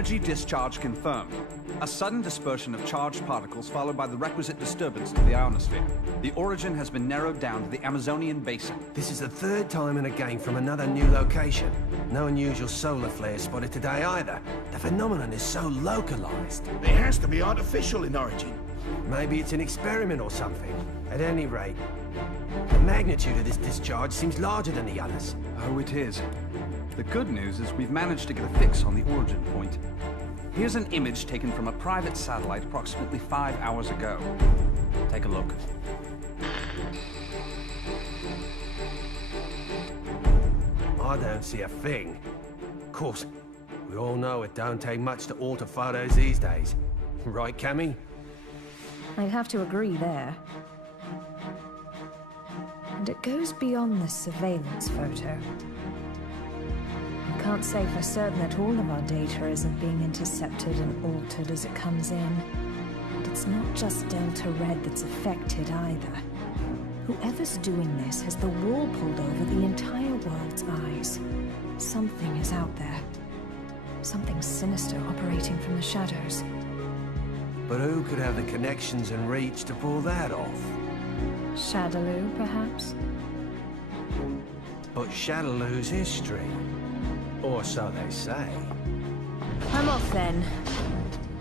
Energy discharge confirmed. A sudden dispersion of charged particles followed by the requisite disturbance to the ionosphere. The origin has been narrowed down to the Amazonian basin. This is the third time in a game from another new location. No unusual solar flares spotted today either. The phenomenon is so localized. It has to be artificial in origin. Maybe it's an experiment or something. At any rate, the magnitude of this discharge seems larger than the others. Oh, it is. The good news is we've managed to get a fix on the origin point. Here's an image taken from a private satellite approximately 5 hours ago. Take a look. I don't see a thing. Of course, we all know it don't take much to alter photos these days. Right, Cammy? I'd have to agree there. And it goes beyond the surveillance photo. I can't say for certain that all of our data isn't being intercepted and altered as it comes in. And it's not just Delta Red that's affected either. Whoever's doing this has the wool pulled over the entire world's eyes. Something is out there. Something sinister operating from the shadows. But who could have the connections and reach to pull that off? Shadaloo, perhaps? But Shadaloo's history. Or so they say. I'm off then.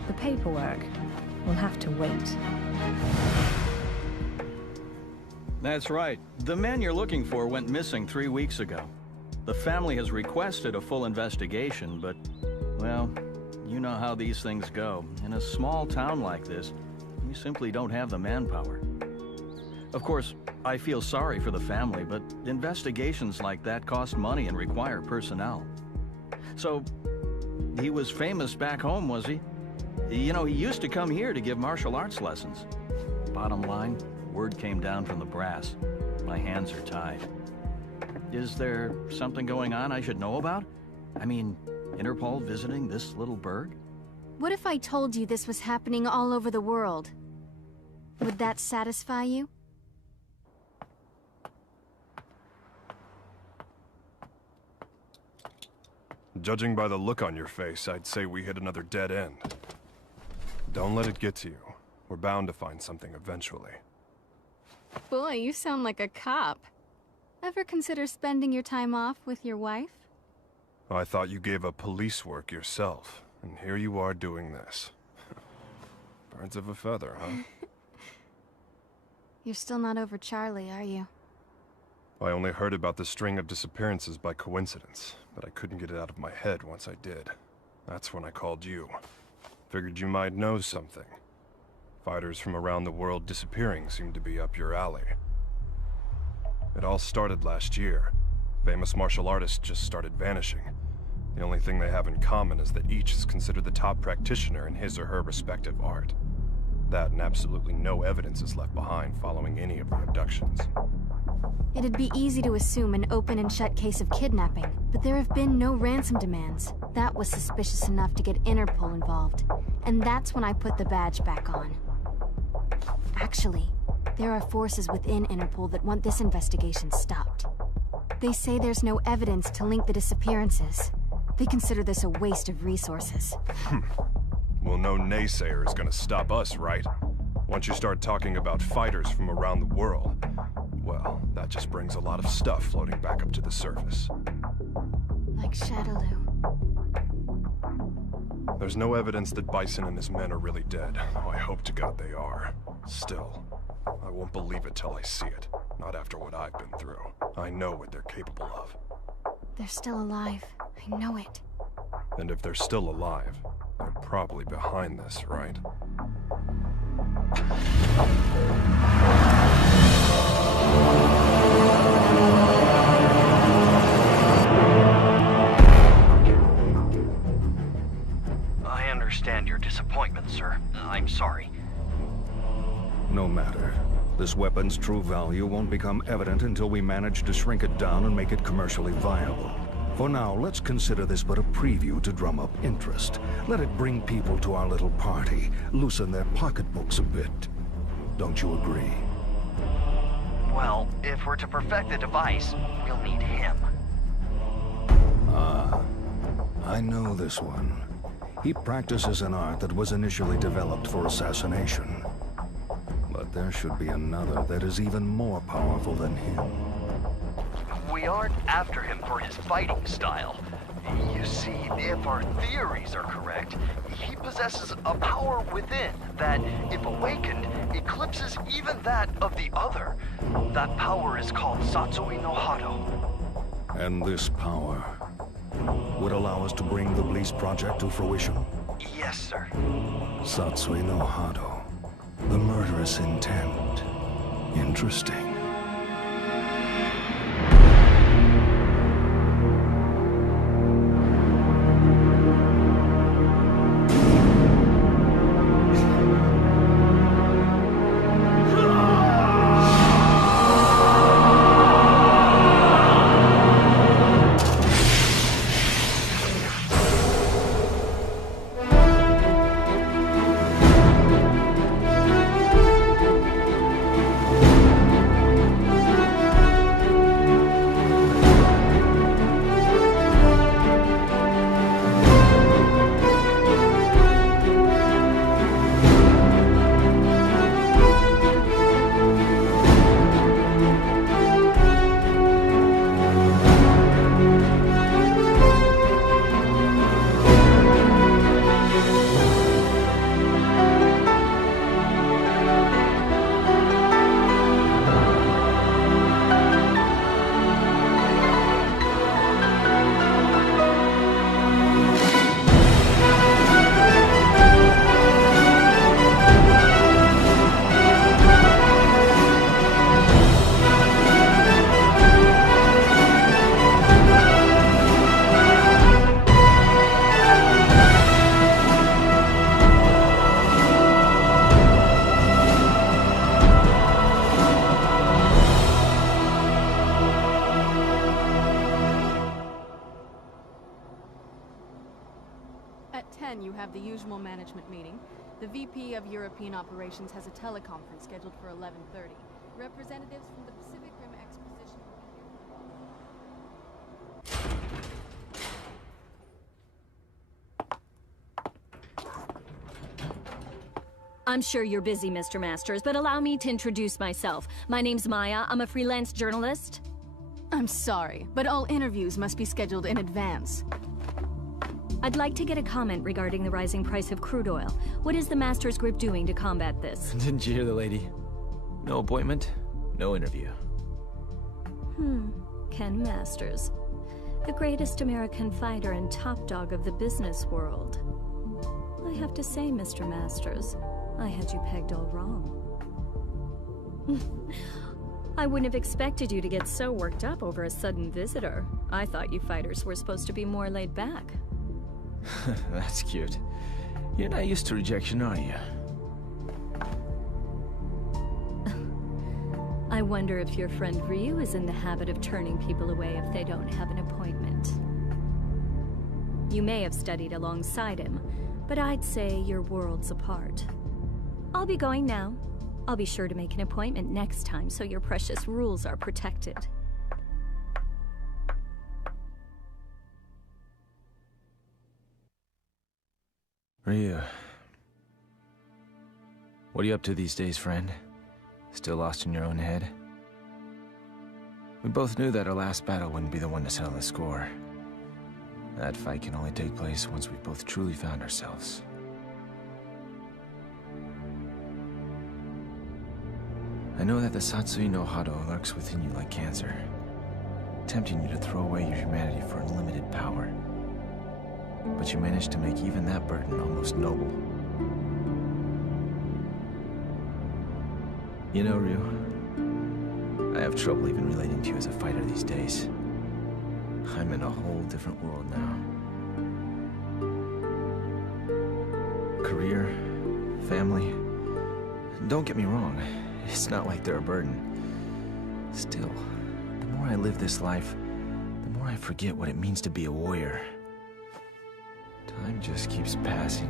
The paperwork will have to wait. That's right. The man you're looking for went missing 3 weeks ago. The family has requested a full investigation, but, well, you know how these things go. In a small town like this, we simply don't have the manpower. Of course, I feel sorry for the family, but investigations like that cost money and require personnel. So, he was famous back home, was he? You know, he used to come here to give martial arts lessons. Bottom line, word came down from the brass. My hands are tied. Is there something going on I should know about? I mean, Interpol visiting this little burg? What if I told you this was happening all over the world? Would that satisfy you? Judging by the look on your face, I'd say we hit another dead end. Don't let it get to you. We're bound to find something eventually. Boy, you sound like a cop. Ever consider spending your time off with your wife? I thought you gave up police work yourself, and here you are doing this. Birds of a feather, huh? You're still not over Charlie, are you? I only heard about the string of disappearances by coincidence, but I couldn't get it out of my head once I did. That's when I called you. Figured you might know something. Fighters from around the world disappearing seemed to be up your alley. It all started last year. Famous martial artists just started vanishing. The only thing they have in common is that each is considered the top practitioner in his or her respective art. That and absolutely no evidence is left behind following any of the abductions. It'd be easy to assume an open and shut case of kidnapping, but there have been no ransom demands. That was suspicious enough to get Interpol involved, and that's when I put the badge back on. Actually, there are forces within Interpol that want this investigation stopped. They say there's no evidence to link the disappearances. They consider this a waste of resources. Well, no naysayer is gonna stop us, right? Once you start talking about fighters from around the world, well, that just brings a lot of stuff floating back up to the surface. Like Shadaloo. There's no evidence that Bison and his men are really dead. Oh, I hope to God they are. Still, I won't believe it till I see it. Not after what I've been through. I know what they're capable of. They're still alive. I know it. And if they're still alive, they're probably behind this, right? I understand your disappointment, sir. I'm sorry. No matter. This weapon's true value won't become evident until we manage to shrink it down and make it commercially viable. For now, let's consider this but a preview to drum up interest. Let it bring people to our little party, loosen their pocketbooks a bit. Don't you agree? Well, if we're to perfect the device, we'll need him. Ah, I know this one. He practices an art that was initially developed for assassination. But there should be another that is even more powerful than him. We aren't after him for his fighting style. You see, if our theories are correct, he possesses a power within that, if awakened, eclipses even that of the other. That power is called Satsui no Hado. And this power would allow us to bring the Bliss Project to fruition? Yes, sir. Satsui no Hado. The murderous intent. Interesting. At 10, you have the usual management meeting. The VP of European Operations has a teleconference scheduled for 11:30. Representatives from the Pacific Rim Exposition will be here. I'm sure you're busy, Mr. Masters, but allow me to introduce myself. My name's Maya. I'm a freelance journalist. I'm sorry, but all interviews must be scheduled in advance. I'd like to get a comment regarding the rising price of crude oil. What is the Masters Group doing to combat this? Didn't you hear the lady? No appointment, no interview. Ken Masters. The greatest American fighter and top dog of the business world. I have to say, Mr. Masters, I had you pegged all wrong. I wouldn't have expected you to get so worked up over a sudden visitor. I thought you fighters were supposed to be more laid back. That's cute. You're not used to rejection, are you? I wonder if your friend Ryu is in the habit of turning people away if they don't have an appointment. You may have studied alongside him, but I'd say you're worlds apart. I'll be going now. I'll be sure to make an appointment next time so your precious rules are protected. Ryu. What are you up to these days, friend? Still lost in your own head? We both knew that our last battle wouldn't be the one to settle the score. That fight can only take place once we've both truly found ourselves. I know that the Satsui no Hado lurks within you like cancer, tempting you to throw away your humanity for unlimited power. But you managed to make even that burden almost noble. You know, Ryu, I have trouble even relating to you as a fighter these days. I'm in a whole different world now. Career, family. Don't get me wrong, it's not like they're a burden. Still, the more I live this life, the more I forget what it means to be a warrior. Time just keeps passing,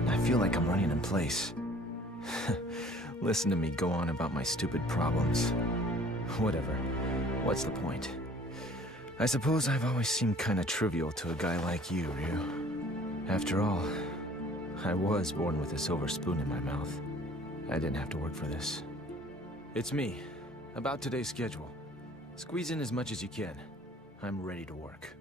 and I feel like I'm running in place. Listen to me go on about my stupid problems. Whatever. What's the point? I suppose I've always seemed kinda trivial to a guy like you, Ryu. After all, I was born with a silver spoon in my mouth. I didn't have to work for this. It's me. About today's schedule. Squeeze in as much as you can. I'm ready to work.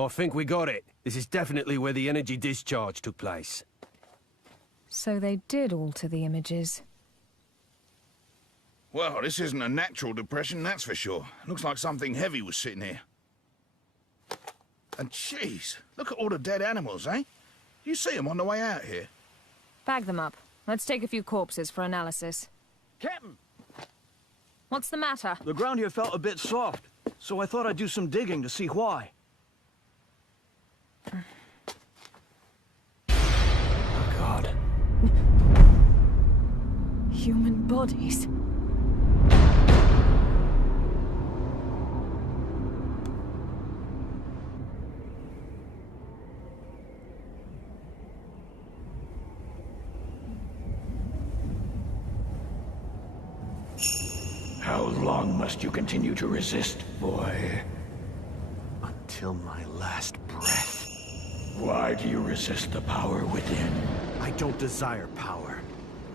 I think we got it. This is definitely where the energy discharge took place. So they did alter the images. Well, this isn't a natural depression, that's for sure. Looks like something heavy was sitting here. And jeez, look at all the dead animals, eh? You see them on the way out here. Bag them up. Let's take a few corpses for analysis. Captain! What's the matter? The ground here felt a bit soft, so I thought I'd do some digging to see why. Oh, God. Human bodies. How long must you continue to resist, boy? Until my last breath. Why do you resist the power within? I don't desire power.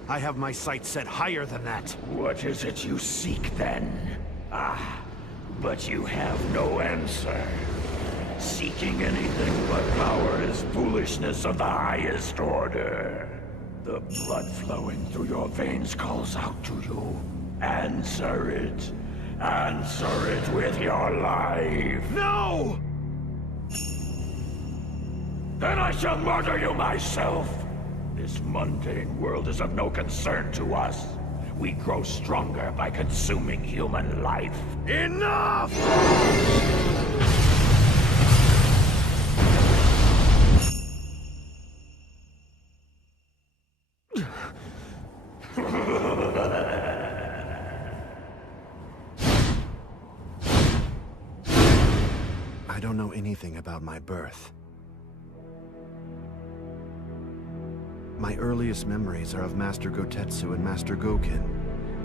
I have my sights set higher than that. What is it you seek, then? Ah, but you have no answer. Seeking anything but power is foolishness of the highest order. The blood flowing through your veins calls out to you. Answer it. Answer it with your life. No! Then I shall murder you myself. This mundane world is of no concern to us. We grow stronger by consuming human life. Enough! I don't know anything about my birth. My earliest memories are of Master Gotetsu and Master Goken.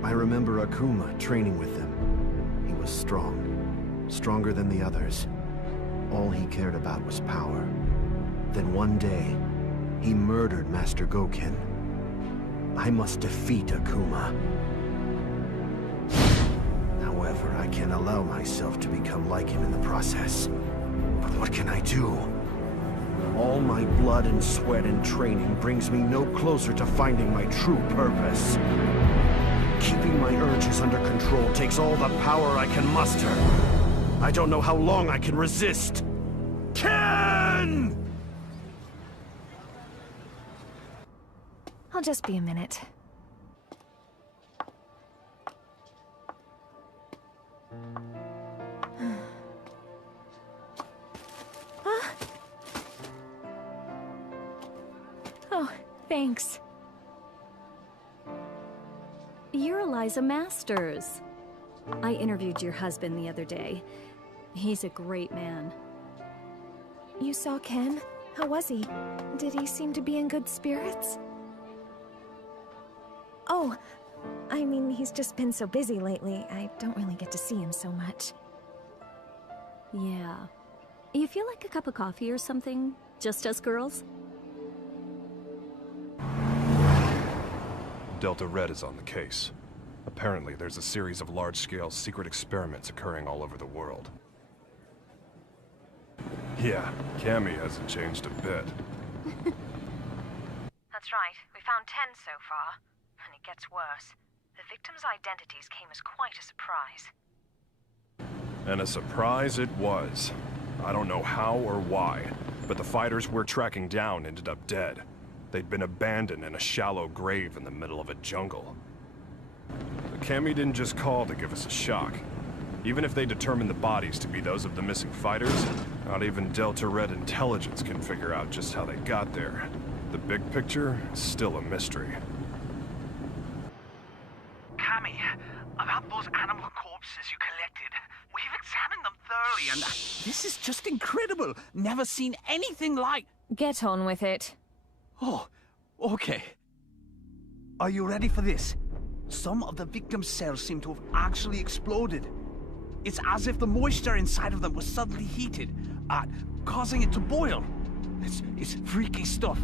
I remember Akuma training with them. He was strong, stronger than the others. All he cared about was power. Then one day, he murdered Master Goken. I must defeat Akuma. However, I can't allow myself to become like him in the process. But what can I do? All my blood and sweat and training brings me no closer to finding my true purpose. Keeping my urges under control takes all the power I can muster. I don't know how long I can resist. Ken! I'll just be a minute. Oh, thanks. You're Eliza Masters. I interviewed your husband the other day. He's a great man. You saw Ken? How was he? Did he seem to be in good spirits? Oh, I mean, he's just been so busy lately. I don't really get to see him so much. Yeah. You feel like a cup of coffee or something? Just us girls? Delta Red is on the case. Apparently, there's a series of large-scale secret experiments occurring all over the world. Yeah, Cammy hasn't changed a bit. That's right. We found 10 so far. And it gets worse. The victims' identities came as quite a surprise. And a surprise it was. I don't know how or why, but the fighters we're tracking down ended up dead. They'd been abandoned in a shallow grave in the middle of a jungle. But Cammy didn't just call to give us a shock. Even if they determine the bodies to be those of the missing fighters, not even Delta Red intelligence can figure out just how they got there. The big picture is still a mystery. those animal corpses you collected. We've examined them thoroughly, and this is just incredible. Never seen anything like... Get on with it. Oh, okay. Are you ready for this? Some of the victims' cells seem to have actually exploded. It's as if the moisture inside of them was suddenly heated, causing it to boil. It's freaky stuff.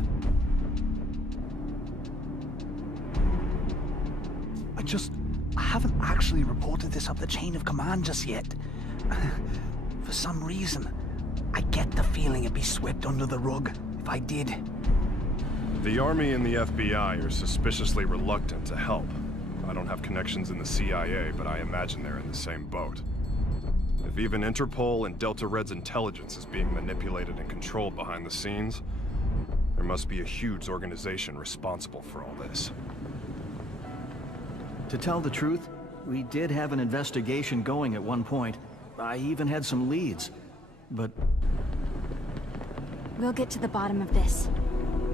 I haven't actually reported this up the chain of command just yet. For some reason, I get the feeling it'd be swept under the rug if I did. The Army and the FBI are suspiciously reluctant to help. I don't have connections in the CIA, but I imagine they're in the same boat. If even Interpol and Delta Red's intelligence is being manipulated and controlled behind the scenes, there must be a huge organization responsible for all this. To tell the truth, we did have an investigation going at one point. I even had some leads, but... We'll get to the bottom of this.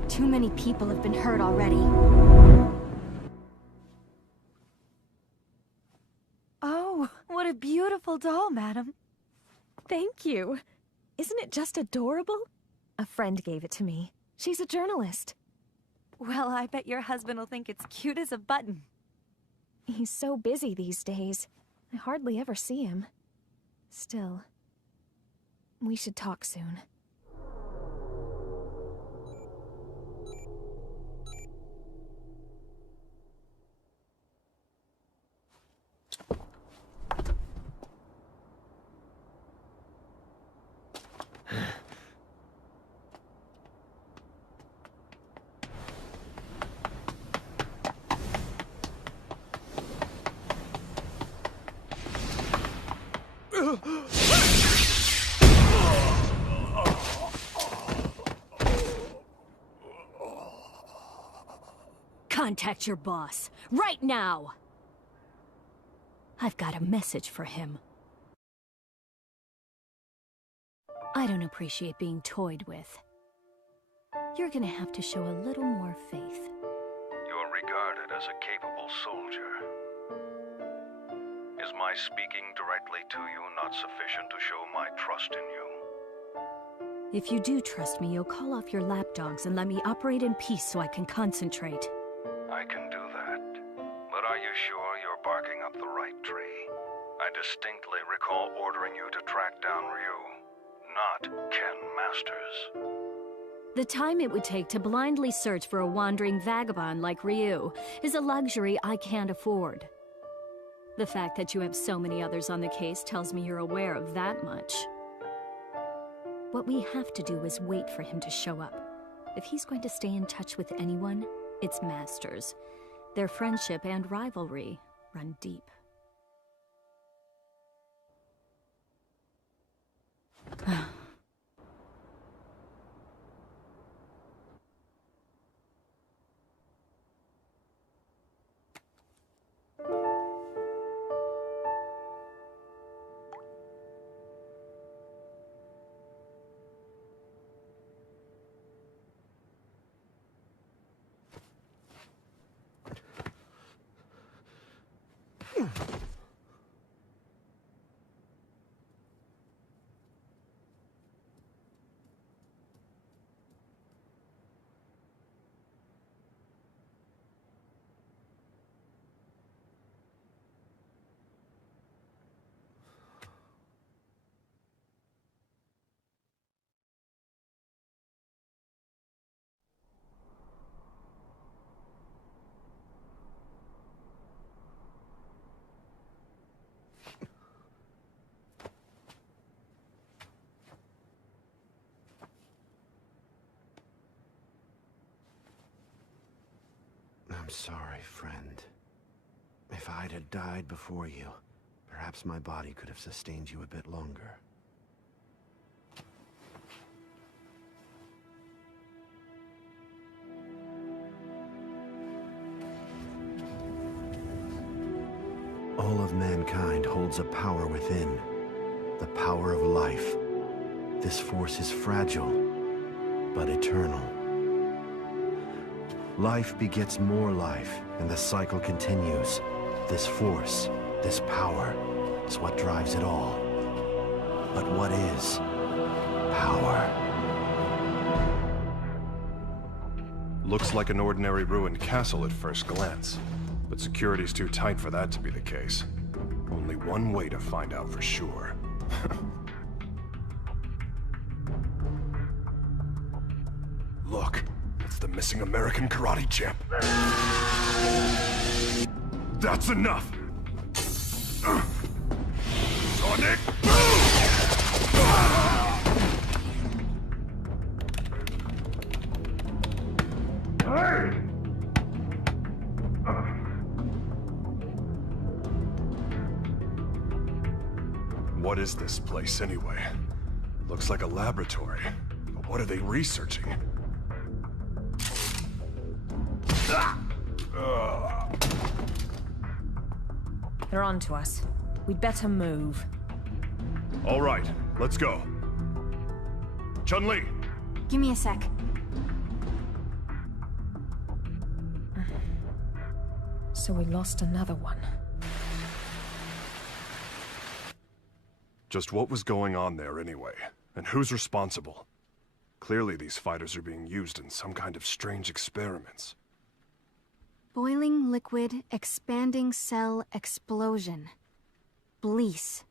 Too many people have been hurt already. Oh, what a beautiful doll, madam. Thank you. Isn't it just adorable? A friend gave it to me. She's a journalist. Well, I bet your husband will think it's cute as a button. He's so busy these days. I hardly ever see him. Still, we should talk soon. Contact your boss, right now! I've got a message for him. I don't appreciate being toyed with. You're gonna have to show a little more faith. You're regarded as a capable soldier. Is my speaking directly to you not sufficient to show my trust in you? If you do trust me, you'll call off your lapdogs and let me operate in peace so I can concentrate. I can do that. But are you sure you're barking up the right tree? I distinctly recall ordering you to track down Ryu, not Ken Masters. The time it would take to blindly search for a wandering vagabond like Ryu is a luxury I can't afford. The fact that you have so many others on the case tells me you're aware of that much. What we have to do is wait for him to show up. If he's going to stay in touch with anyone, it's Masters. Their friendship and rivalry run deep. I'm sorry, friend. If I'd had died before you, perhaps my body could have sustained you a bit longer. All of mankind holds a power within, the power of life. This force is fragile, but eternal. Life begets more life, and the cycle continues. This force This power is what drives it all. But what is power? Looks like an ordinary ruined castle at first glance, but security's too tight for that to be the case. Only one way to find out for sure. Look, it's the missing American karate champ. That's enough! Sonic Boom! Hey! What is this place, anyway? Looks like a laboratory. But what are they researching? They're on to us. We'd better move. All right, let's go. Chun-Li! Give me a sec. So we lost another one. Just what was going on there anyway? And who's responsible? Clearly these fighters are being used in some kind of strange experiments. Boiling liquid, expanding cell, explosion. Blease.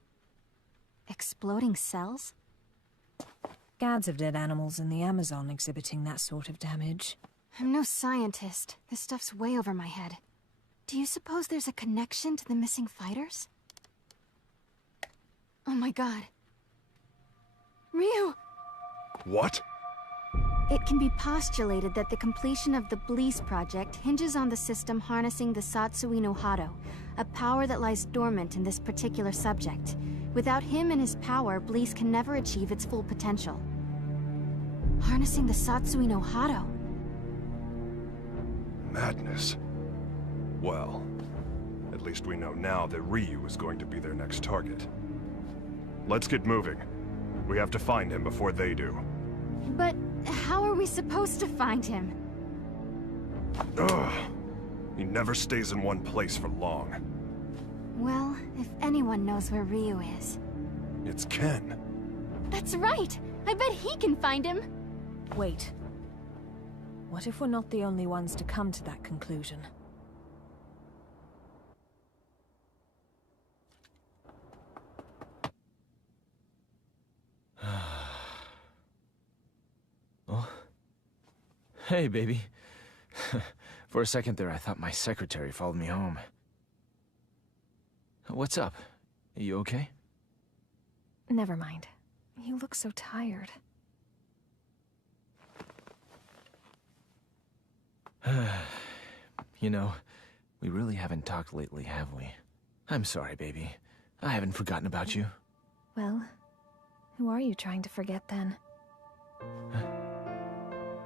Exploding cells? Gads of dead animals in the Amazon exhibiting that sort of damage. I'm no scientist. This stuff's way over my head. Do you suppose there's a connection to the missing fighters? Oh my god. Ryu! What? It can be postulated that the completion of the Blease project hinges on the system harnessing the Satsui no Hado, a power that lies dormant in this particular subject. Without him and his power, Blease can never achieve its full potential. Harnessing the Satsui no Hado. Madness. Well, at least we know now that Ryu is going to be their next target. Let's get moving. We have to find him before they do. But how are we supposed to find him? Ugh. He never stays in one place for long. Well, if anyone knows where Ryu is... It's Ken. That's right! I bet he can find him! Wait. What if we're not the only ones to come to that conclusion? Oh? Hey, baby. For a second there, I thought my secretary followed me home. What's up? Are you okay? Never mind. You look so tired. You know, we really haven't talked lately, have we? I'm sorry, baby. I haven't forgotten about you. Well, who are you trying to forget then?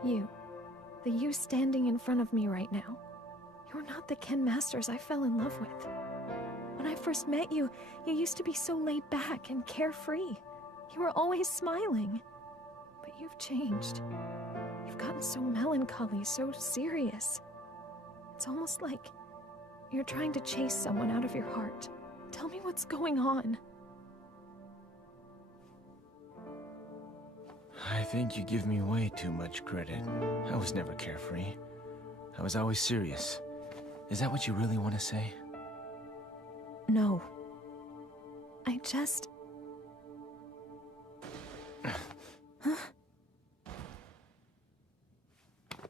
You. The you standing in front of me right now. You're not the Ken Masters I fell in love with. When I first met you, you used to be so laid back and carefree. You were always smiling. But you've changed. You've gotten so melancholy, so serious. It's almost like you're trying to chase someone out of your heart. Tell me what's going on. I think you give me way too much credit. I was never carefree. I was always serious. Is that what you really want to say? No. I just... Huh?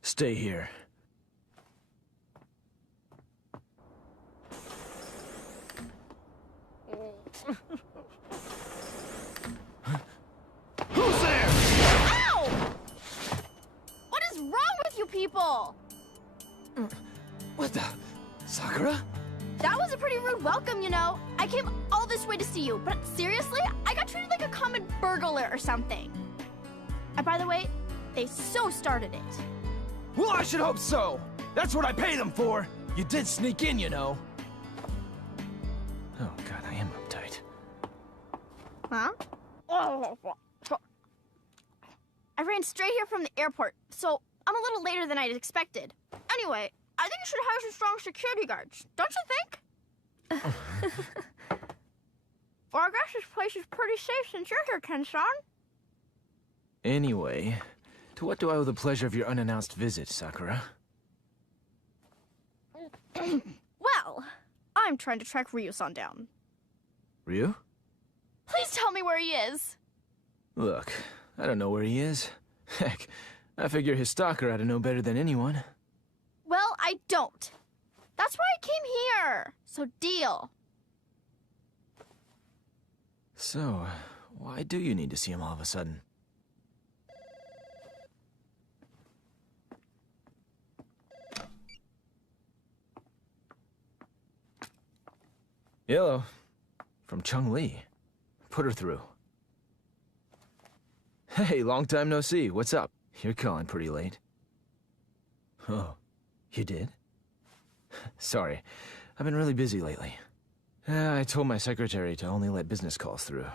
Stay here. Who's there? Ow! What is wrong with you people? What the? Sakura? That was a pretty rude welcome, you know. I came all this way to see you, but seriously, I got treated like a common burglar or something. And by the way, they so started it. Well, I should hope so. That's what I pay them for. You did sneak in, you know. Oh god, I am uptight. Huh? I ran straight here from the airport, so I'm a little later than I'd expected. Anyway, I think you should hire some strong security guards, don't you think? Well, I guess this place is pretty safe since you're here, Ken-san. Anyway, to what do I owe the pleasure of your unannounced visit, Sakura? Well, I'm trying to track Ryu-san down. Ryu? Please tell me where he is. Look, I don't know where he is. Heck, I figure his stalker ought to know better than anyone. Well, I don't. That's why I came here. So deal. So, why do you need to see him all of a sudden? Hello. From Chun-Li. Put her through. Hey, long time no see. What's up? You're calling pretty late. Oh, you did? Sorry, I've been really busy lately. I told my secretary to only let business calls through.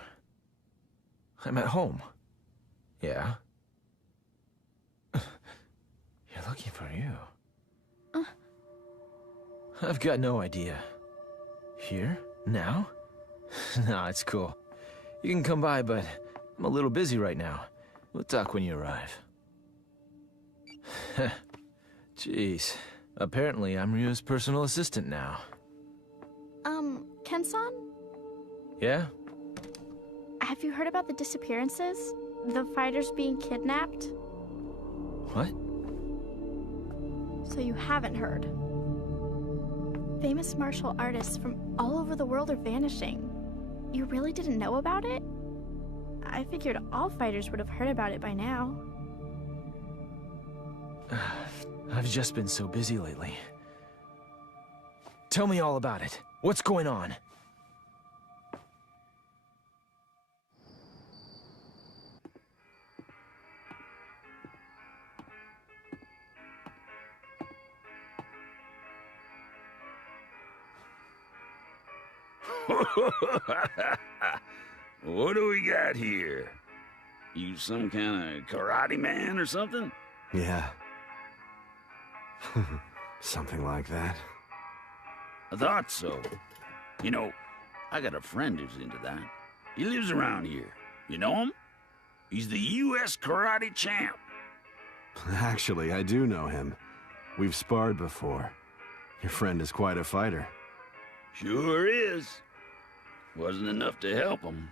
I'm at home. Yeah? You're looking for you. I've got no idea. Here? Now? Nah, it's cool. You can come by, but I'm a little busy right now. We'll talk when you arrive. Jeez. Apparently, I'm Ryu's personal assistant now. Ken-san? Yeah? Have you heard about the disappearances? The fighters being kidnapped? What? So you haven't heard. Famous martial artists from all over the world are vanishing. You really didn't know about it? I figured all fighters would have heard about it by now. I've just been so busy lately. Tell me all about it. What's going on? What do we got here? You some kind of karate man or something? Yeah. Something like that. I thought so. You know, I got a friend who's into that. He lives around here. You know him? He's the U.S. karate champ. Actually, I do know him. We've sparred before. Your friend is quite a fighter. Sure is. Wasn't enough to help him.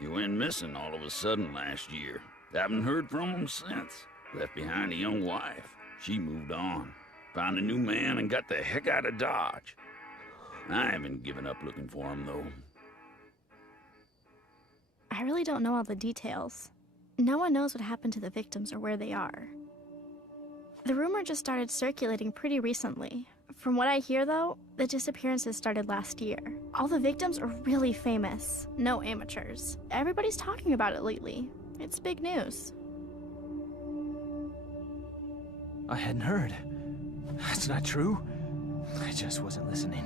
He went missing all of a sudden last year. Haven't heard from him since. Left behind a young wife. She moved on. Found a new man and got the heck out of Dodge. I haven't given up looking for him, though. I really don't know all the details. No one knows what happened to the victims or where they are. The rumor just started circulating pretty recently. From what I hear, though, the disappearances started last year. All the victims are really famous. No amateurs. Everybody's talking about it lately. It's big news. I hadn't heard. That's not true. I just wasn't listening.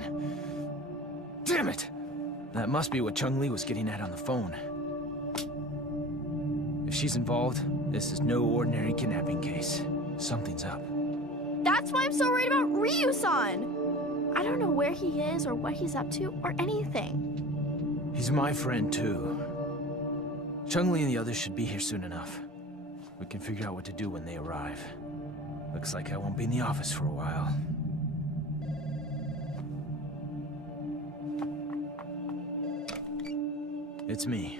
Damn it! That must be what Chun-Li was getting at on the phone. If she's involved, this is no ordinary kidnapping case. Something's up. That's why I'm so worried about Ryu-san! I don't know where he is or what he's up to or anything. He's my friend, too. Chun-Li and the others should be here soon enough. We can figure out what to do when they arrive. Looks like I won't be in the office for a while. It's me.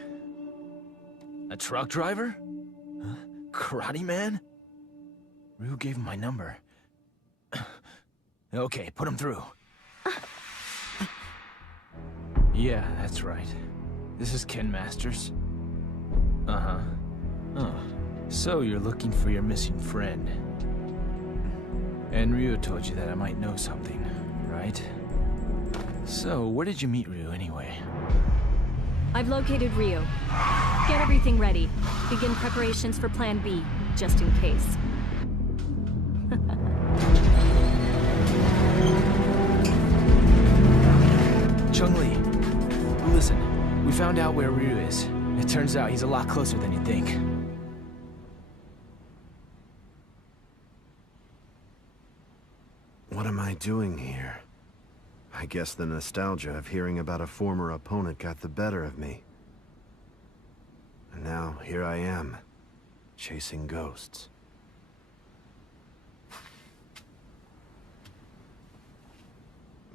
A truck driver? Huh? Karate man? Ryu gave him my number. Okay, put him through. Yeah, that's right. This is Ken Masters. Uh-huh. Oh, so you're looking for your missing friend. And Ryu told you that I might know something, right? So, where did you meet Ryu anyway? I've located Ryu. Get everything ready. Begin preparations for Plan B, just in case. Chun-Li, listen. We found out where Ryu is. It turns out he's a lot closer than you think. What am I doing here? I guess the nostalgia of hearing about a former opponent got the better of me. And now, here I am, chasing ghosts.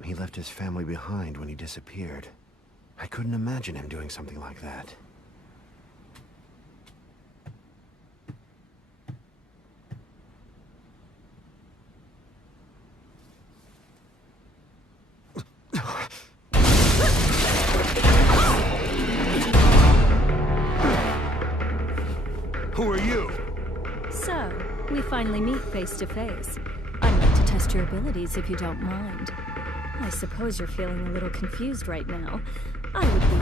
He left his family behind when he disappeared. I couldn't imagine him doing something like that. Who are you? So, we finally meet face to face. I'd like to test your abilities if you don't mind. I suppose you're feeling a little confused right now. I would be,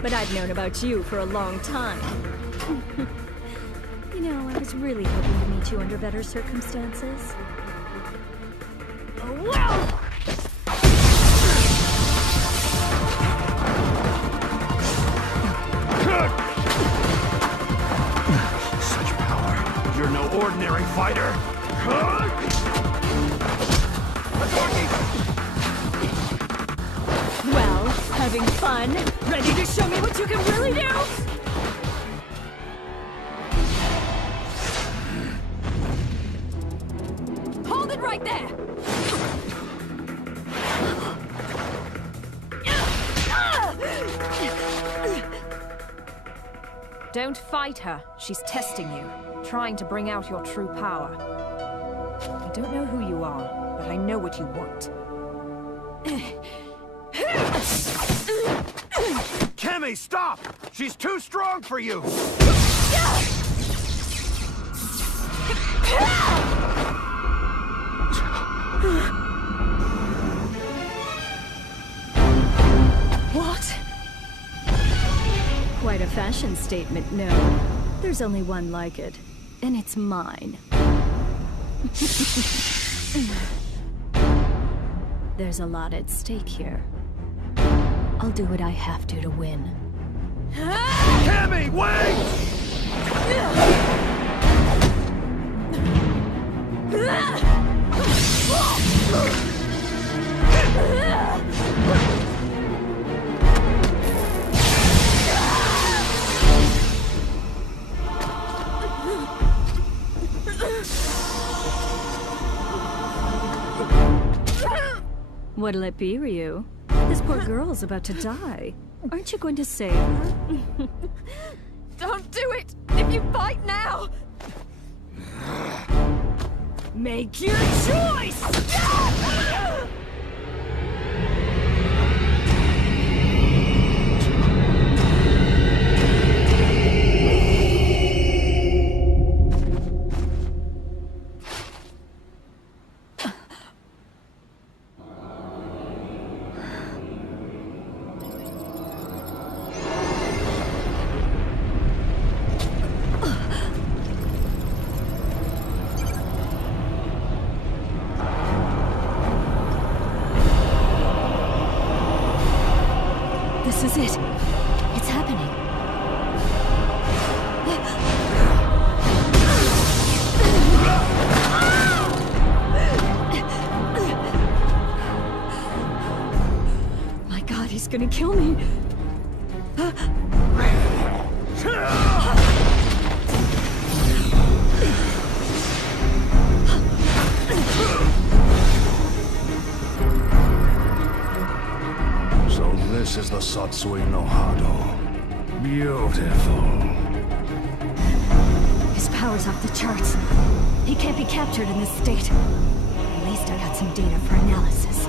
but I've known about you for a long time. You know, I was really hoping to meet you under better circumstances. Oh, wow! Such power. You're no ordinary fighter. Well, having fun? Ready to show me what you can really do? Hold it right there! Don't fight her. She's testing you, trying to bring out your true power. I don't know who you are, but I know what you want. Kemi, stop! She's too strong for you! What? Quite a fashion statement, no. There's only one like it, and it's mine. There's a lot at stake here. I'll do what I have to win. Kemi, wait! What'll it be, Ryu? This poor girl's about to die. Aren't you going to save her? Don't do it! If you fight now! Make your choice! This is it. It's happening. My God, he's gonna kill me. So this is the Satsui no Hado. Beautiful. His power's off the charts. He can't be captured in this state. At least I got some data for analysis.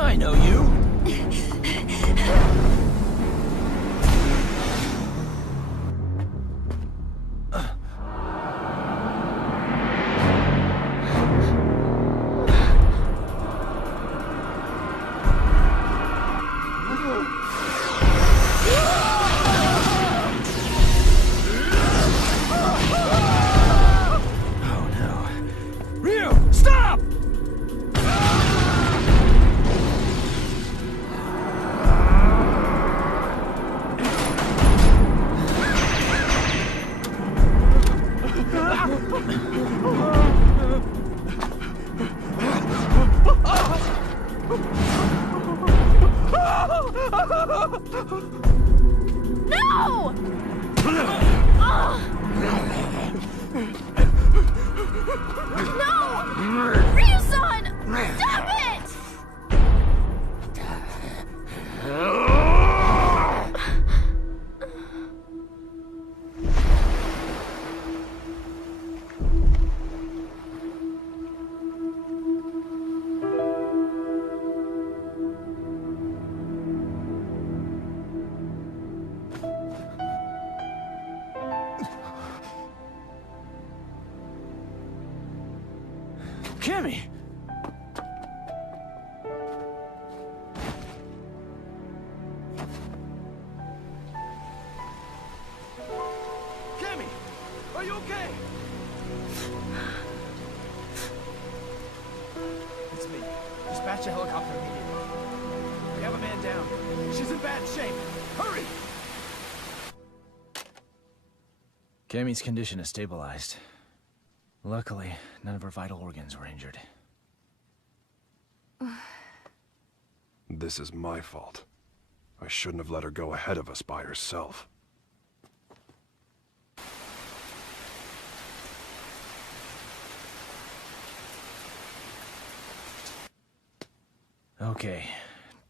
I know you. Cammy! Cammy! Are you okay? It's me. Dispatch a helicopter immediately. We have a man down. She's in bad shape. Hurry! Cammy's condition is stabilized. Luckily, none of her vital organs were injured. This is my fault. I shouldn't have let her go ahead of us by herself. Okay.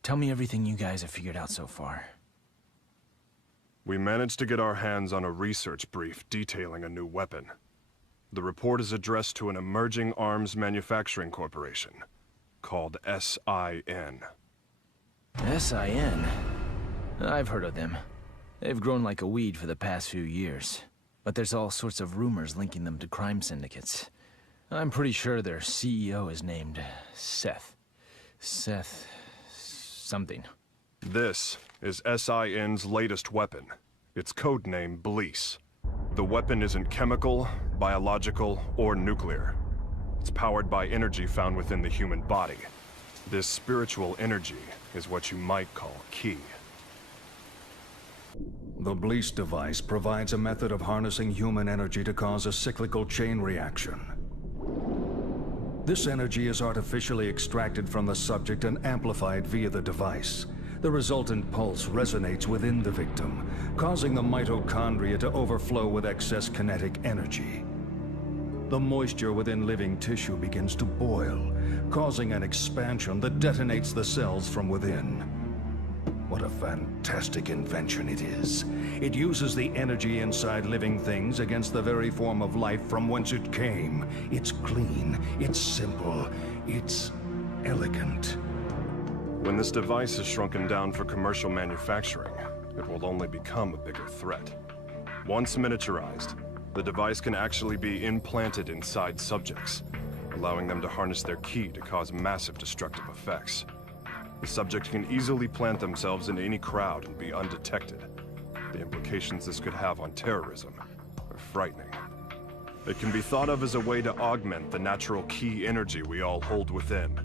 Tell me everything you guys have figured out so far. We managed to get our hands on a research brief detailing a new weapon. The report is addressed to an emerging arms manufacturing corporation called SIN. SIN? I've heard of them. They've grown like a weed for the past few years. But there's all sorts of rumors linking them to crime syndicates. I'm pretty sure their CEO is named Seth. Seth... something. This is SIN's latest weapon. Its codename Bleece. The weapon isn't chemical, biological, or nuclear. It's powered by energy found within the human body. This spiritual energy is what you might call ki. The Bleece device provides a method of harnessing human energy to cause a cyclical chain reaction. This energy is artificially extracted from the subject and amplified via the device. The resultant pulse resonates within the victim, causing the mitochondria to overflow with excess kinetic energy. The moisture within living tissue begins to boil, causing an expansion that detonates the cells from within. What a fantastic invention it is. It uses the energy inside living things against the very form of life from whence it came. It's clean, it's simple, it's elegant. When this device is shrunken down for commercial manufacturing, it will only become a bigger threat. Once miniaturized, the device can actually be implanted inside subjects, allowing them to harness their ki to cause massive destructive effects. The subject can easily plant themselves into any crowd and be undetected. The implications this could have on terrorism are frightening. It can be thought of as a way to augment the natural ki energy we all hold within.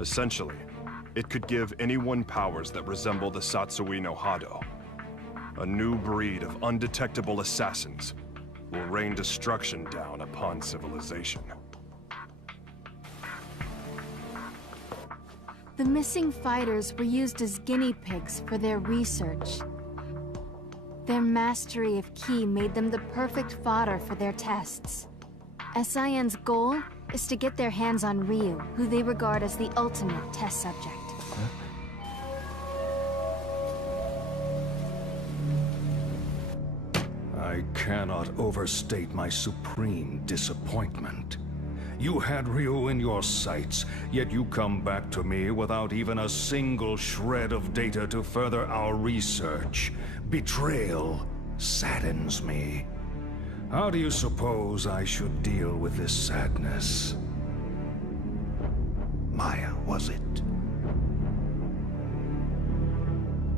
Essentially, it could give anyone powers that resemble the Satsui no Hado. A new breed of undetectable assassins will rain destruction down upon civilization. The missing fighters were used as guinea pigs for their research. Their mastery of ki made them the perfect fodder for their tests. SIN's goal is to get their hands on Ryu, who they regard as the ultimate test subject. I cannot overstate my supreme disappointment. You had Ryu in your sights, yet you come back to me without even a single shred of data to further our research. Betrayal saddens me. How do you suppose I should deal with this sadness? Maya, was it?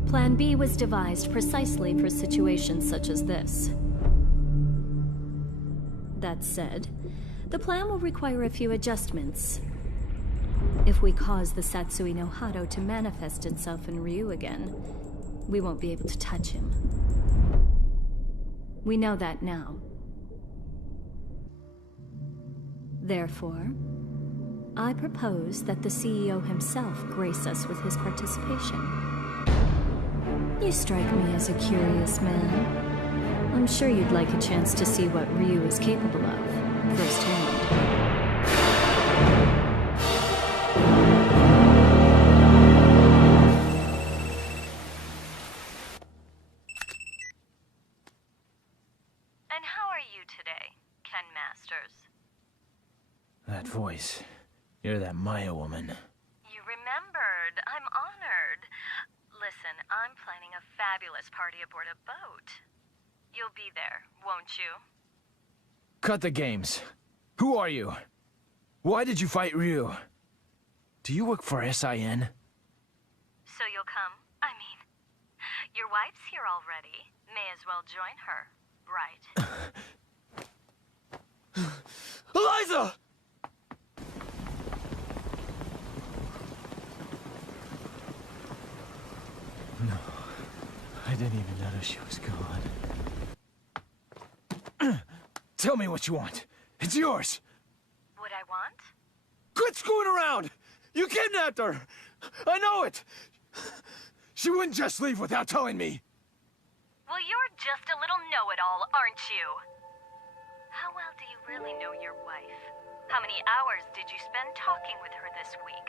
Plan B was devised precisely for situations such as this. That said, the plan will require a few adjustments. If we cause the Satsui no Hado to manifest itself in Ryu again, we won't be able to touch him. We know that now. Therefore, I propose that the CEO himself grace us with his participation. You strike me as a curious man. I'm sure you'd like a chance to see what Ryu is capable of, firsthand. And how are you today, Ken Masters? That voice. You're that Maya woman. You remembered. I'm honored. Listen, I'm planning a fabulous party aboard a boat. You'll be there, won't you? Cut the games. Who are you? Why did you fight Ryu? Do you work for SIN? So you'll come? I mean, your wife's here already. May as well join her, right? Eliza! No, I didn't even notice she was gone. Tell me what you want. It's yours. What I want? Quit screwing around! You kidnapped her! I know it! She wouldn't just leave without telling me. Well, you're just a little know-it-all, aren't you? How well do you really know your wife? How many hours did you spend talking with her this week?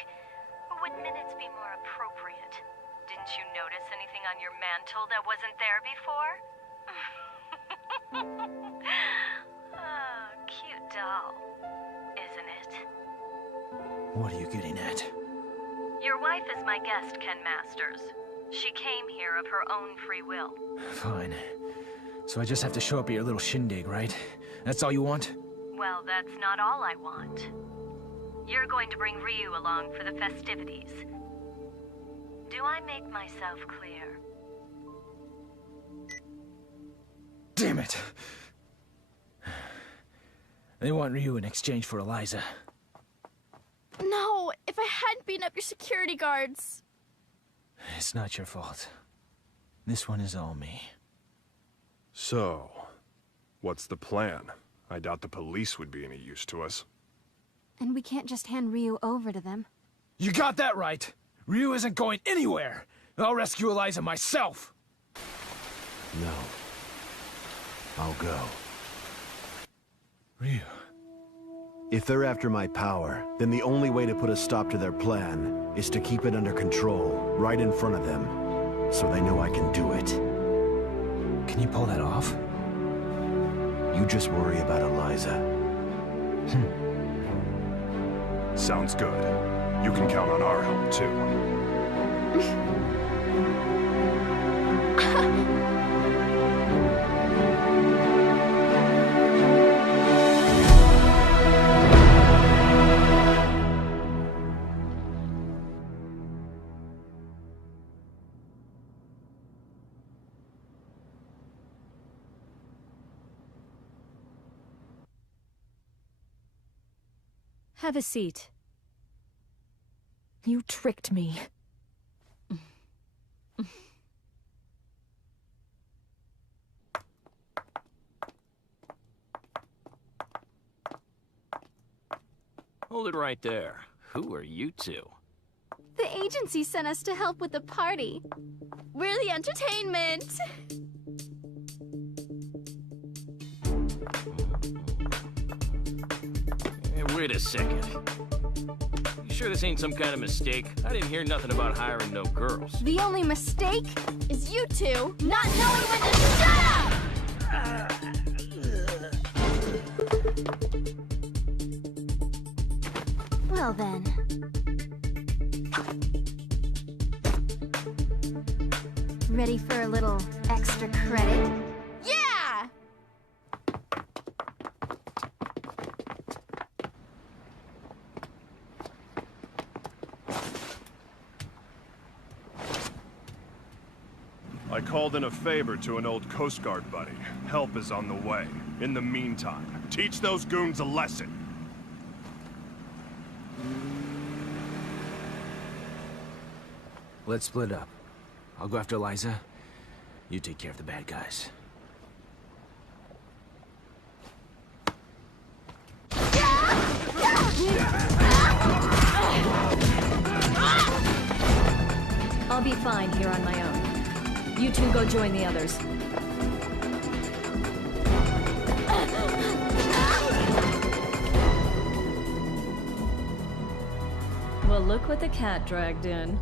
Or would minutes be more appropriate? Didn't you notice anything on your mantle that wasn't there before? Oh, cute doll, isn't it? What are you getting at? Your wife is my guest, Ken Masters. She came here of her own free will. Fine. So I just have to show up at your little shindig, right? That's all you want? Well, that's not all I want. You're going to bring Ryu along for the festivities. Do I make myself clear? Damn it! They want Ryu in exchange for Eliza. No, if I hadn't beaten up your security guards. It's not your fault. This one is all me. So, what's the plan? I doubt the police would be any use to us. And we can't just hand Ryu over to them. You got that right! Ryu isn't going anywhere! I'll rescue Eliza myself! No. I'll go. Ryu. If they're after my power, then the only way to put a stop to their plan is to keep it under control, right in front of them, so they know I can do it. Can you pull that off? You just worry about Eliza. Sounds good. You can count on our help, too. Have a seat. You tricked me. Hold it right there. Who are you two? The agency sent us to help with the party. We're the entertainment. Hey, wait a second. You sure this ain't some kind of mistake? I didn't hear nothing about hiring no girls. The only mistake is you two not knowing when to shut up! Well then. Ready for a little extra credit? Yeah! I called in a favor to an old Coast Guard buddy. Help is on the way. In the meantime, teach those goons a lesson. Let's split up. I'll go after Eliza. You take care of the bad guys. I'll be fine here on my own. You two go join the others. Well, look what the cat dragged in.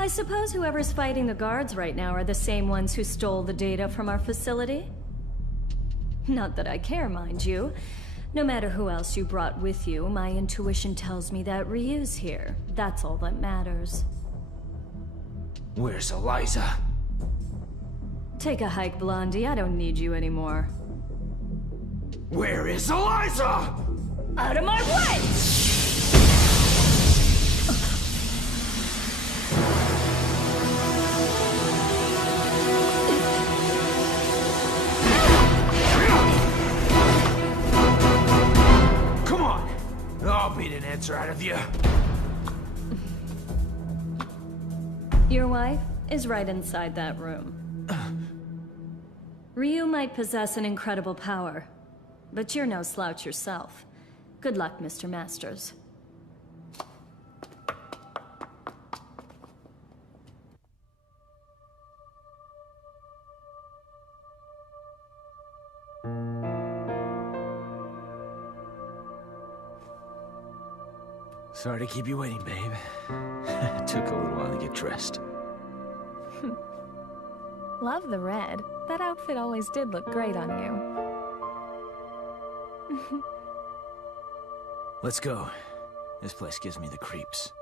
I suppose whoever's fighting the guards right now are the same ones who stole the data from our facility? Not that I care, mind you. No matter who else you brought with you, my intuition tells me that Ryu's here. That's all that matters. Where's Eliza? Take a hike, Blondie. I don't need you anymore. Where is Eliza? Out of my way! Come on! I'll beat an answer out of you. Your wife is right inside that room. Ryu might possess an incredible power, but you're no slouch yourself. Good luck, Mr. Masters. Sorry to keep you waiting, babe. It took a little while to get dressed. Love the red. That outfit always did look great on you. Let's go. This place gives me the creeps.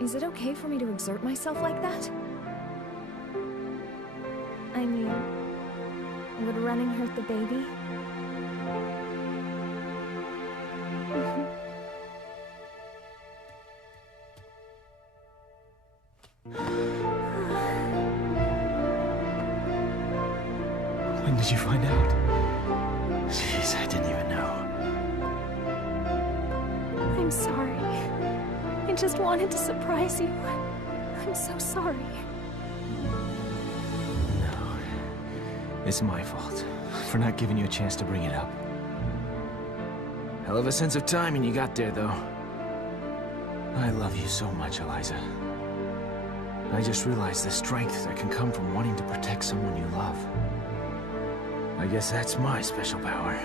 Is it okay for me to exert myself like that? I mean, would running hurt the baby? When did you find out? Jeez, I didn't even know. I'm sorry. I just wanted to surprise you. I'm so sorry. It's my fault for not giving you a chance to bring it up. Hell of a sense of timing you got there, though. I love you so much, Eliza. I just realized the strength that can come from wanting to protect someone you love. I guess that's my special power.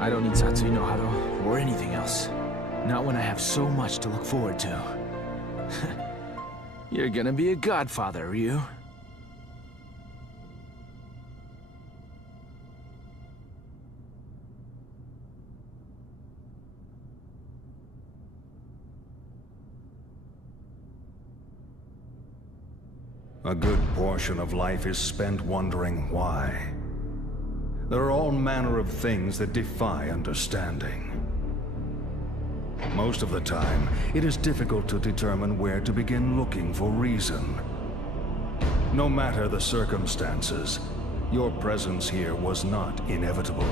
I don't need Satsui no Hado or anything else. Not when I have so much to look forward to. You're gonna be a godfather, Ryu. A good portion of life is spent wondering why. There are all manner of things that defy understanding. Most of the time, it is difficult to determine where to begin looking for reason. No matter the circumstances, your presence here was not inevitable.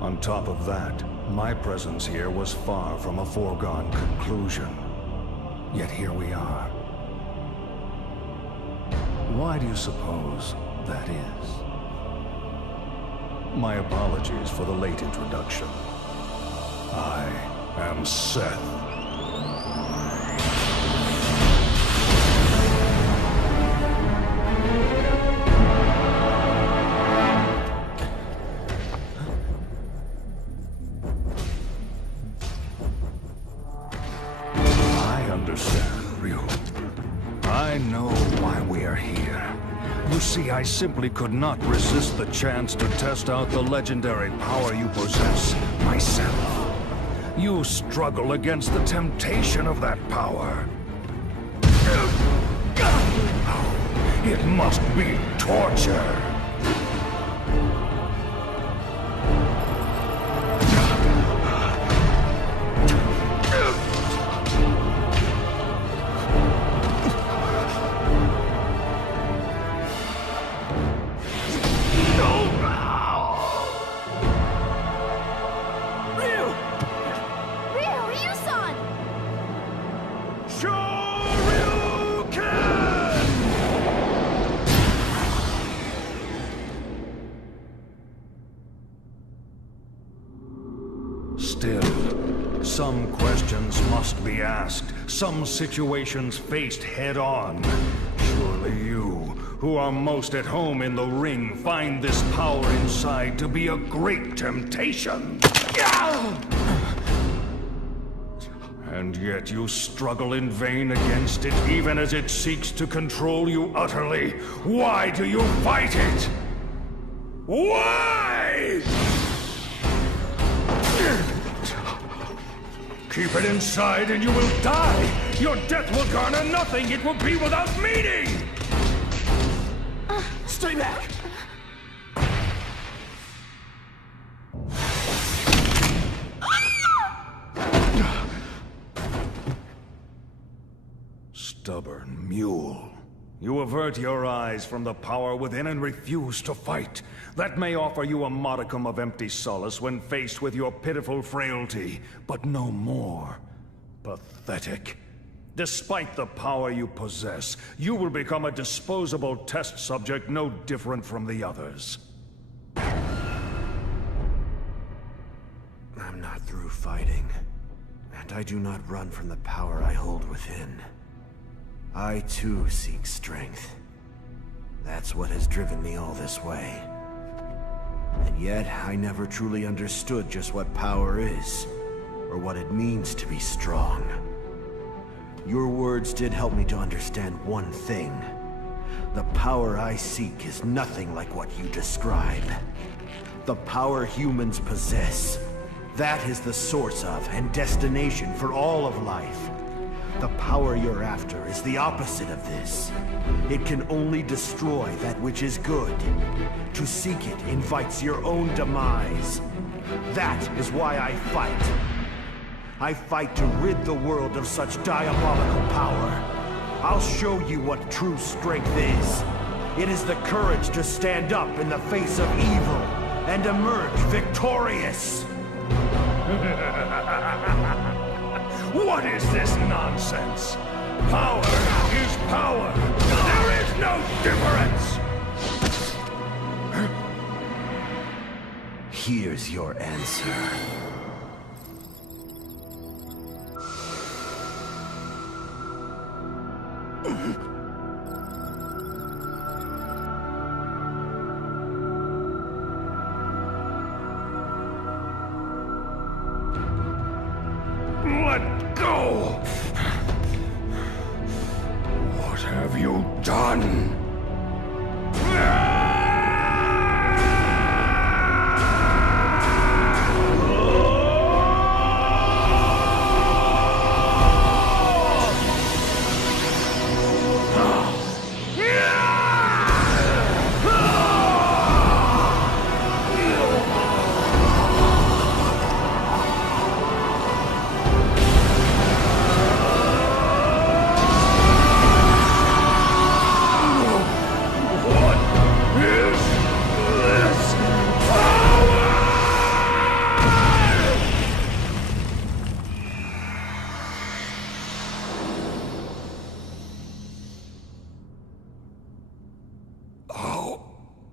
On top of that, my presence here was far from a foregone conclusion. Yet here we are. Why do you suppose that is? My apologies for the late introduction. I am Seth. I understand, Ryu. I know why we are here. You see, I simply could not resist the chance to test out the legendary power you possess myself. You struggle against the temptation of that power. It must be torture. Still, some questions must be asked, some situations faced head-on. Surely you, who are most at home in the ring, find this power inside to be a great temptation. And yet you struggle in vain against it, even as it seeks to control you utterly. Why do you fight it? Why? Keep it inside and you will die! Your death will garner nothing! It will be without meaning! Stay back! Stubborn mule. You avert your eyes from the power within and refuse to fight. That may offer you a modicum of empty solace when faced with your pitiful frailty, but no more. Pathetic. Despite the power you possess, you will become a disposable test subject no different from the others. I'm not through fighting, and I do not run from the power I hold within. I too seek strength. That's what has driven me all this way. And yet, I never truly understood just what power is, or what it means to be strong. Your words did help me to understand one thing. The power I seek is nothing like what you describe. The power humans possess. That is the source of and destination for all of life. The power you're after is the opposite of this. It can only destroy that which is good. To seek it invites your own demise. That is why I fight. I fight to rid the world of such diabolical power. I'll show you what true strength is. It is the courage to stand up in the face of evil and emerge victorious. What is this nonsense? Power is power. There is no difference. Here's your answer. Let go! What have you done?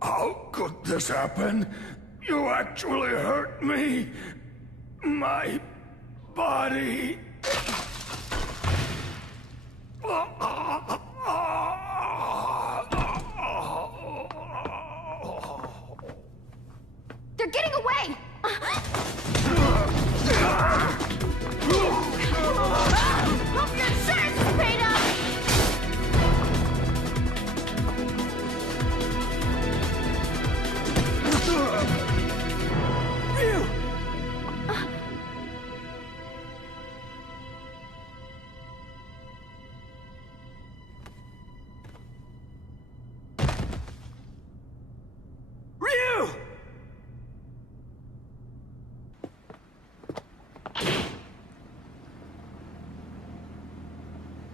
How could this happen? You actually hurt me. My body. They're getting away! Hope your insurance is paid up!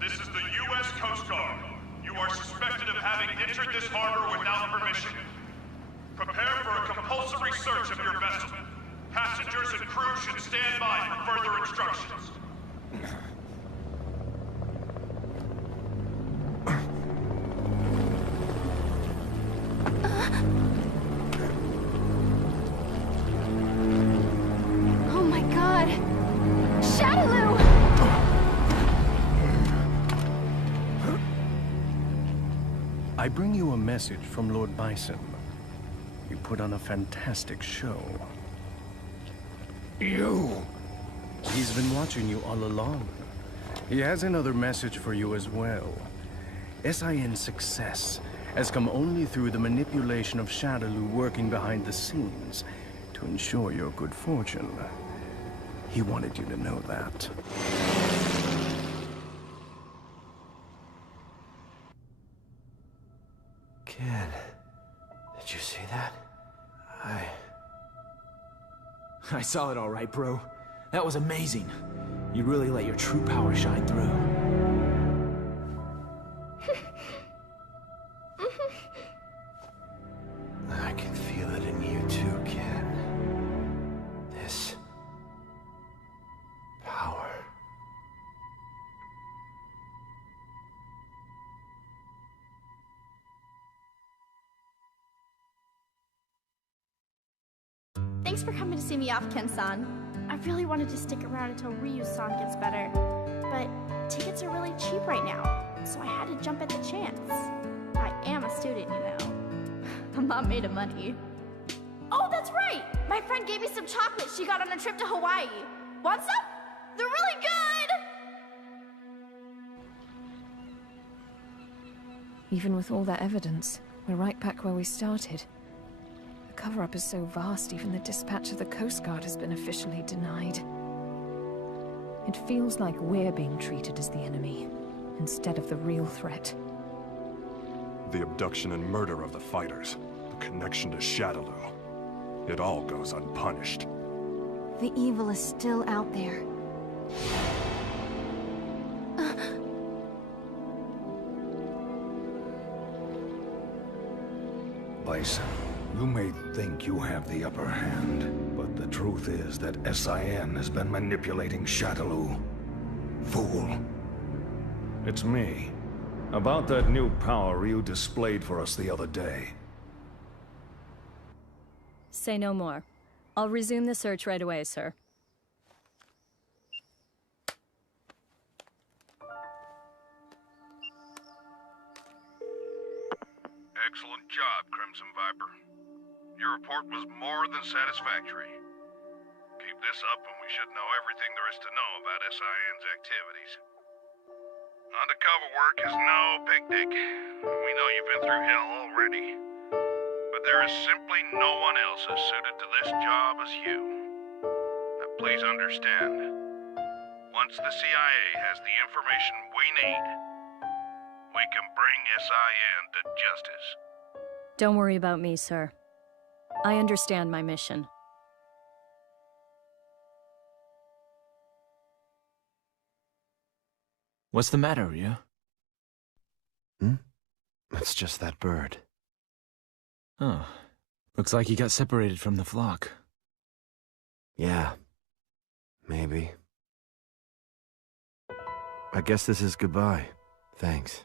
This is the U.S. Coast Guard. You are suspected of having entered this harbor without permission. Prepare for a compulsory search of your vessel. Passengers and crew should stand by for further instructions. Oh my god! Shadaloo! I bring you a message from Lord Bison. You put on a fantastic show. You? He's been watching you all along. He has another message for you as well. SIN's success has come only through the manipulation of Shadaloo working behind the scenes to ensure your good fortune. He wanted you to know that. Ken, that? I saw it all right, bro. That was amazing. You really let your true power shine through. I can feel it in you too, Ken. This power. Thanks for coming to see me off, Ken-san. I really wanted to stick around until Ryu-san gets better, but tickets are really cheap right now, so I had to jump at the chance. I am a student, you know. I'm not made of money. Oh, that's right! My friend gave me some chocolates she got on a trip to Hawaii. Want some? They're really good! Even with all that evidence, we're right back where we started. The cover-up is so vast, even the dispatch of the Coast Guard has been officially denied. It feels like we're being treated as the enemy, instead of the real threat. The abduction and murder of the fighters, the connection to Shadaloo. It all goes unpunished. The evil is still out there. Bison, you may think you have the upper hand, but the truth is that SIN has been manipulating Shadaloo. Fool. It's me. About that new power you displayed for us the other day. Say no more. I'll resume the search right away, sir. Excellent job, Crimson Viper. Your report was more than satisfactory. Keep this up and we should know everything there is to know about SIN's activities. Undercover work is no picnic. We know you've been through hell already. But there is simply no one else as suited to this job as you. Now please understand, once the CIA has the information we need, we can bring SIN to justice. Don't worry about me, sir. I understand my mission. What's the matter, Ryu? It's just that bird. Oh. Looks like he got separated from the flock. Yeah. Maybe. I guess this is goodbye. Thanks.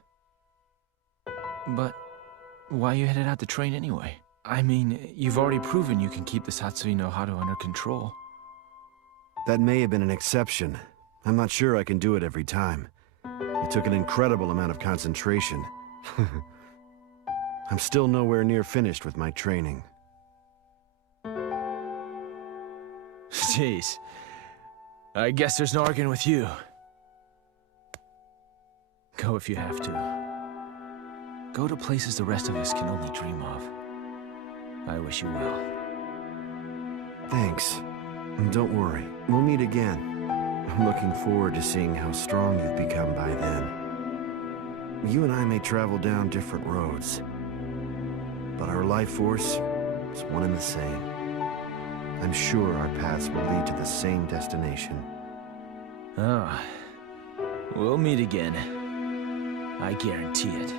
But why you headed out to train anyway? I mean, you've already proven you can keep the Satsui no Hado under control. That may have been an exception. I'm not sure I can do it every time. It took an incredible amount of concentration. I'm still nowhere near finished with my training. Jeez. I guess there's no arguing with you. Go if you have to. Go to places the rest of us can only dream of. I wish you well. Thanks. And don't worry, we'll meet again. I'm looking forward to seeing how strong you've become by then. You and I may travel down different roads, but our life force is one and the same. I'm sure our paths will lead to the same destination. Ah, we'll meet again. I guarantee it.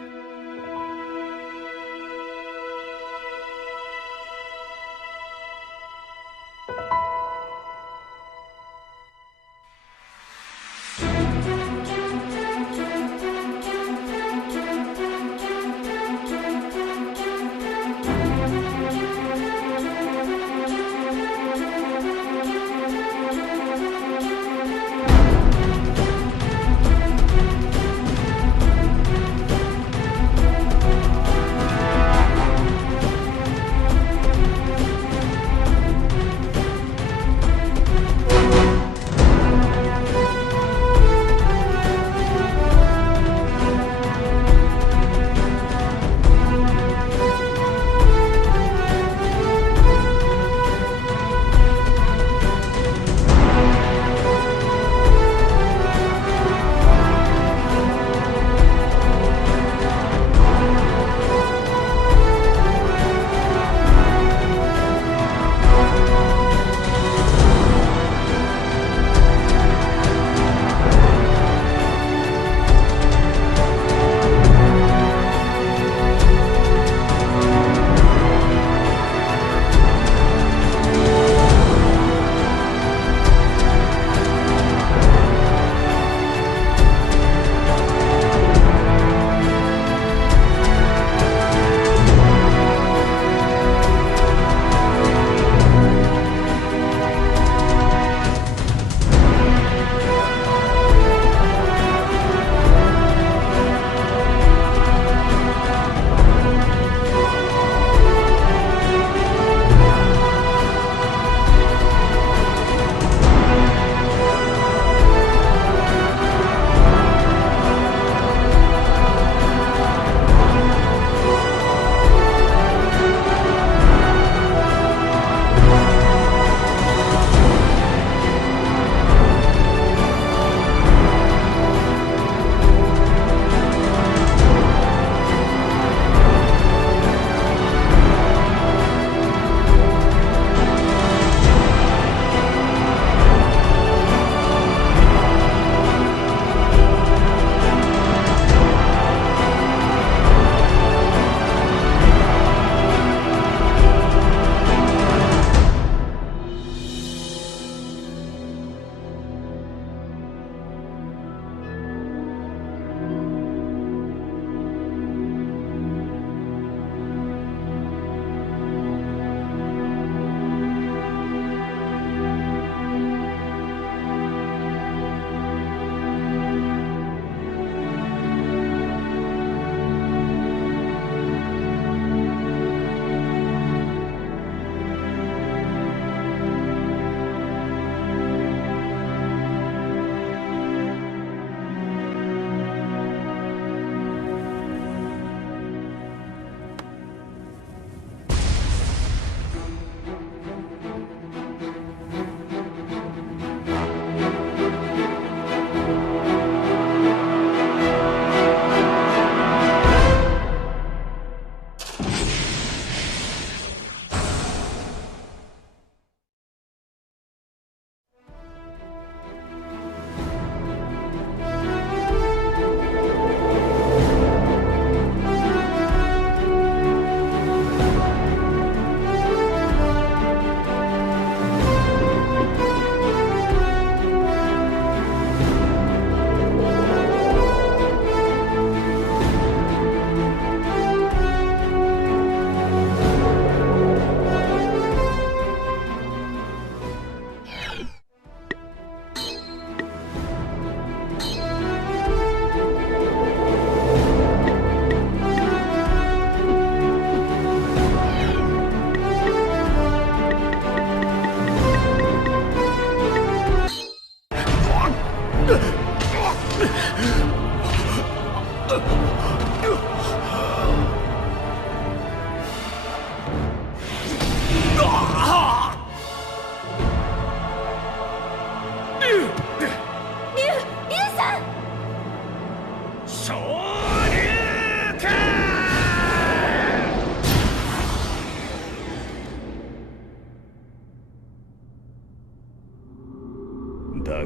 だが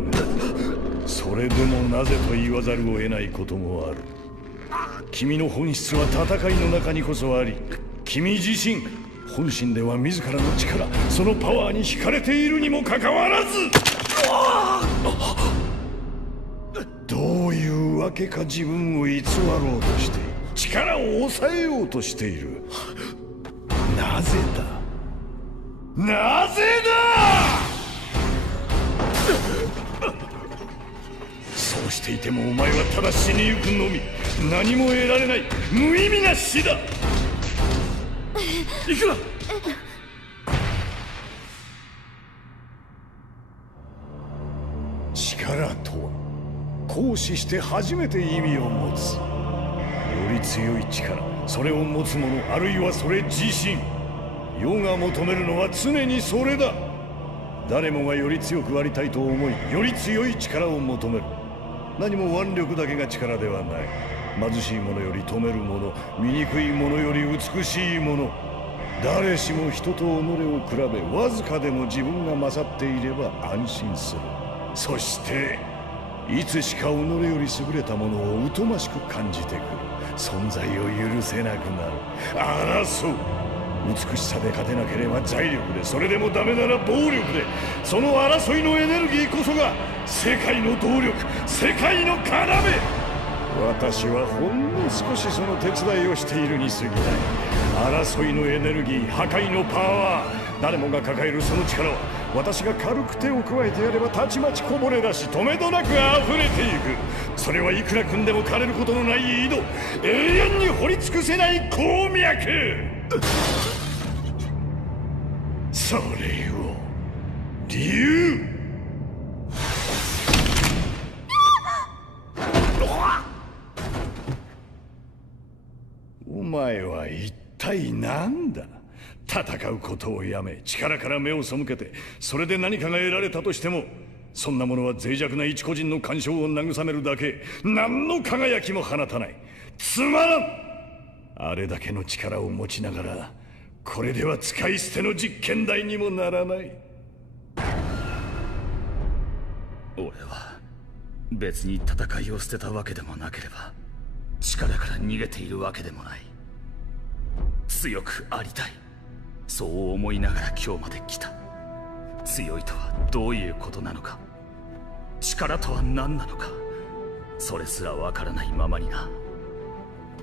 それでもなぜと言わざるを得ないこともある。君の本質は戦いの中にこそあり、君自身本心では自らの力、そのパワーに惹かれているにもかかわらず、どういうわけか自分を偽ろうとして力を抑えようとしている。なぜだ、なぜだ。そうしていてもお前はただ死にゆくのみ、何も得られない無意味な死だ。行くな。力とは行使して初めて意味を持つ。より強い力、それを持つ者、あるいはそれ自身。世が求めるのは常にそれだ。誰もがより強くありたいと思い、より強い力を求める。何も腕力だけが力ではない。貧しい者より富める者、醜い者より美しい者。誰しも人と己を比べ、わずかでも自分が勝っていれば安心する。そしていつしか己より優れたものを疎ましく感じてくる。存在を許せなくなる。争う。美しさで勝てなければ財力で、それでもダメなら暴力で。その争いのエネルギーこそが世界の動力、世界の要。私はほんの少しその手伝いをしているに過ぎない。争いのエネルギー、破壊のパワー、誰もが抱えるその力は、私が軽く手を加えてやればたちまちこぼれ出し、止めどなく溢れていく。それはいくら組んでも枯れることのない井戸、永遠に掘り尽くせない鉱脈。それを理由。お前は一体何だ。戦うことをやめ、力から目を背けて、それで何かが得られたとしても、そんなものは脆弱な一個人の感傷を慰めるだけ。何の輝きも放たない。つまらん。あれだけの力を持ちながら、これでは使い捨ての実験台にもならない。俺は別に戦いを捨てたわけでもなければ、力から逃げているわけでもない。強くありたい、そう思いながら今日まで来た。強いとはどういうことなのか、力とは何なのか、それすらわからないままにな。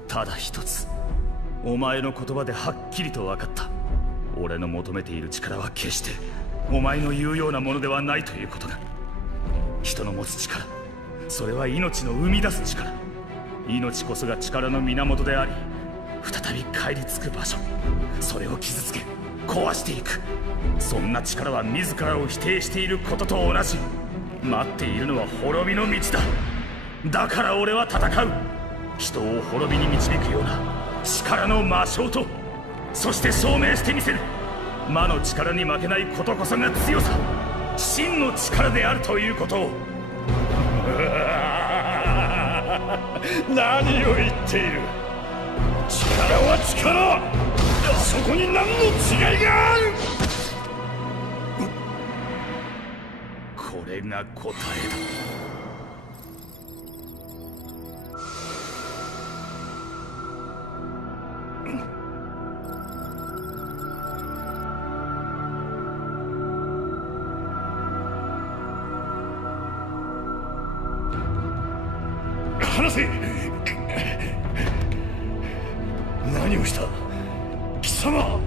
ただ一つ、お前の言葉ではっきりと分かった。俺の求めている力は決してお前の言うようなものではないということが。人の持つ力、それは命の生み出す力。命こそが力の源であり、再び帰り着く場所。それを傷つけ壊していく。そんな力は自らを否定していることと同じ。待っているのは滅びの道だ。だから俺は戦う。人を滅びに導くような力の魔性と、そして証明してみせる。魔の力に負けないことこそが強さ、真の力であるということを。何を言っている。力は力、そこに何の違いがある。これが答えだ。話せ。何をした貴様。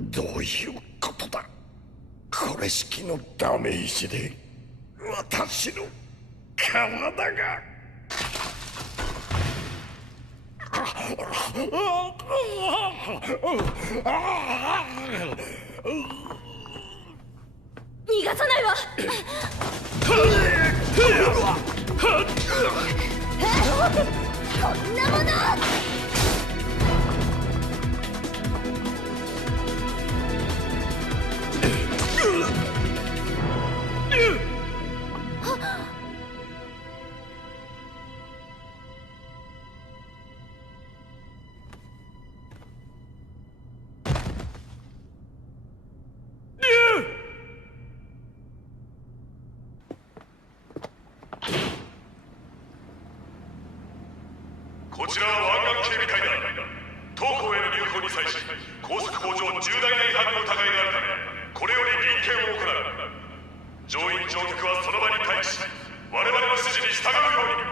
どういうことだ。これしきのダメージで。私の体が。逃がさないわ。こんなもの。こちらは湾岸警備隊だ。当校への入港に際し、高速法上重大な違反の疑いがあるため、これより臨検を行う。乗員乗客はその場に待機し、我々の指示に従うように。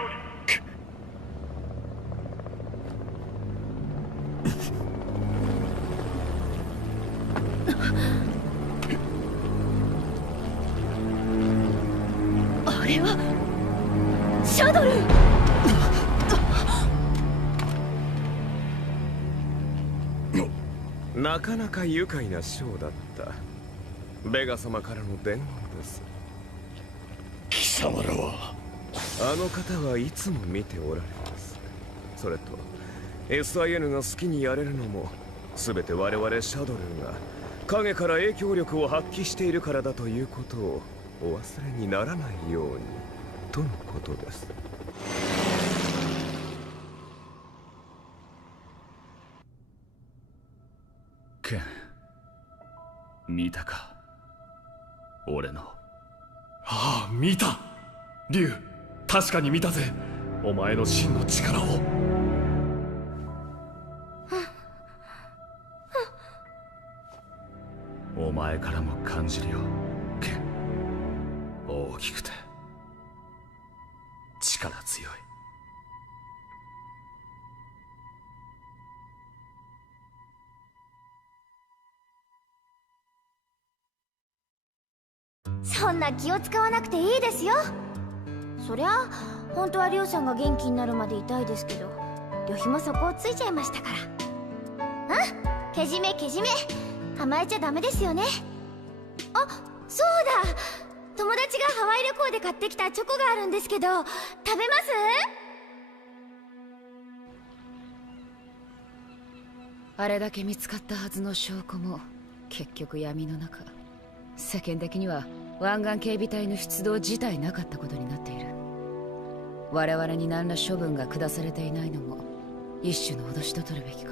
あれはシャドル。なかなか愉快なショーだった。ベガ様からの伝言です。貴様らは。あの方はいつも見ておられます。それと SIN が好きにやれるのも全て我々シャドルが影から影響力を発揮しているからだということをお忘れにならないようにとのことです。ケン、見たか？俺の。ああ、見た。竜、確かに見たぜ。お前の真の力を。お前からも感じるよ、ケン。大きくて力強い。そんな気を使わなくていいですよ。そりゃ本当はリョウさんが元気になるまでいたいですけど、旅費もそこをついちゃいましたから。けじめけじめ、甘えちゃダメですよね。あ、そうだ、友達がハワイ旅行で買ってきたチョコがあるんですけど、食べます？あれだけ見つかったはずの証拠も結局闇の中。世間的には湾岸警備隊の出動自体なかったことになっている。我々に何ら処分が下されていないのも一種の脅しと取るべきか。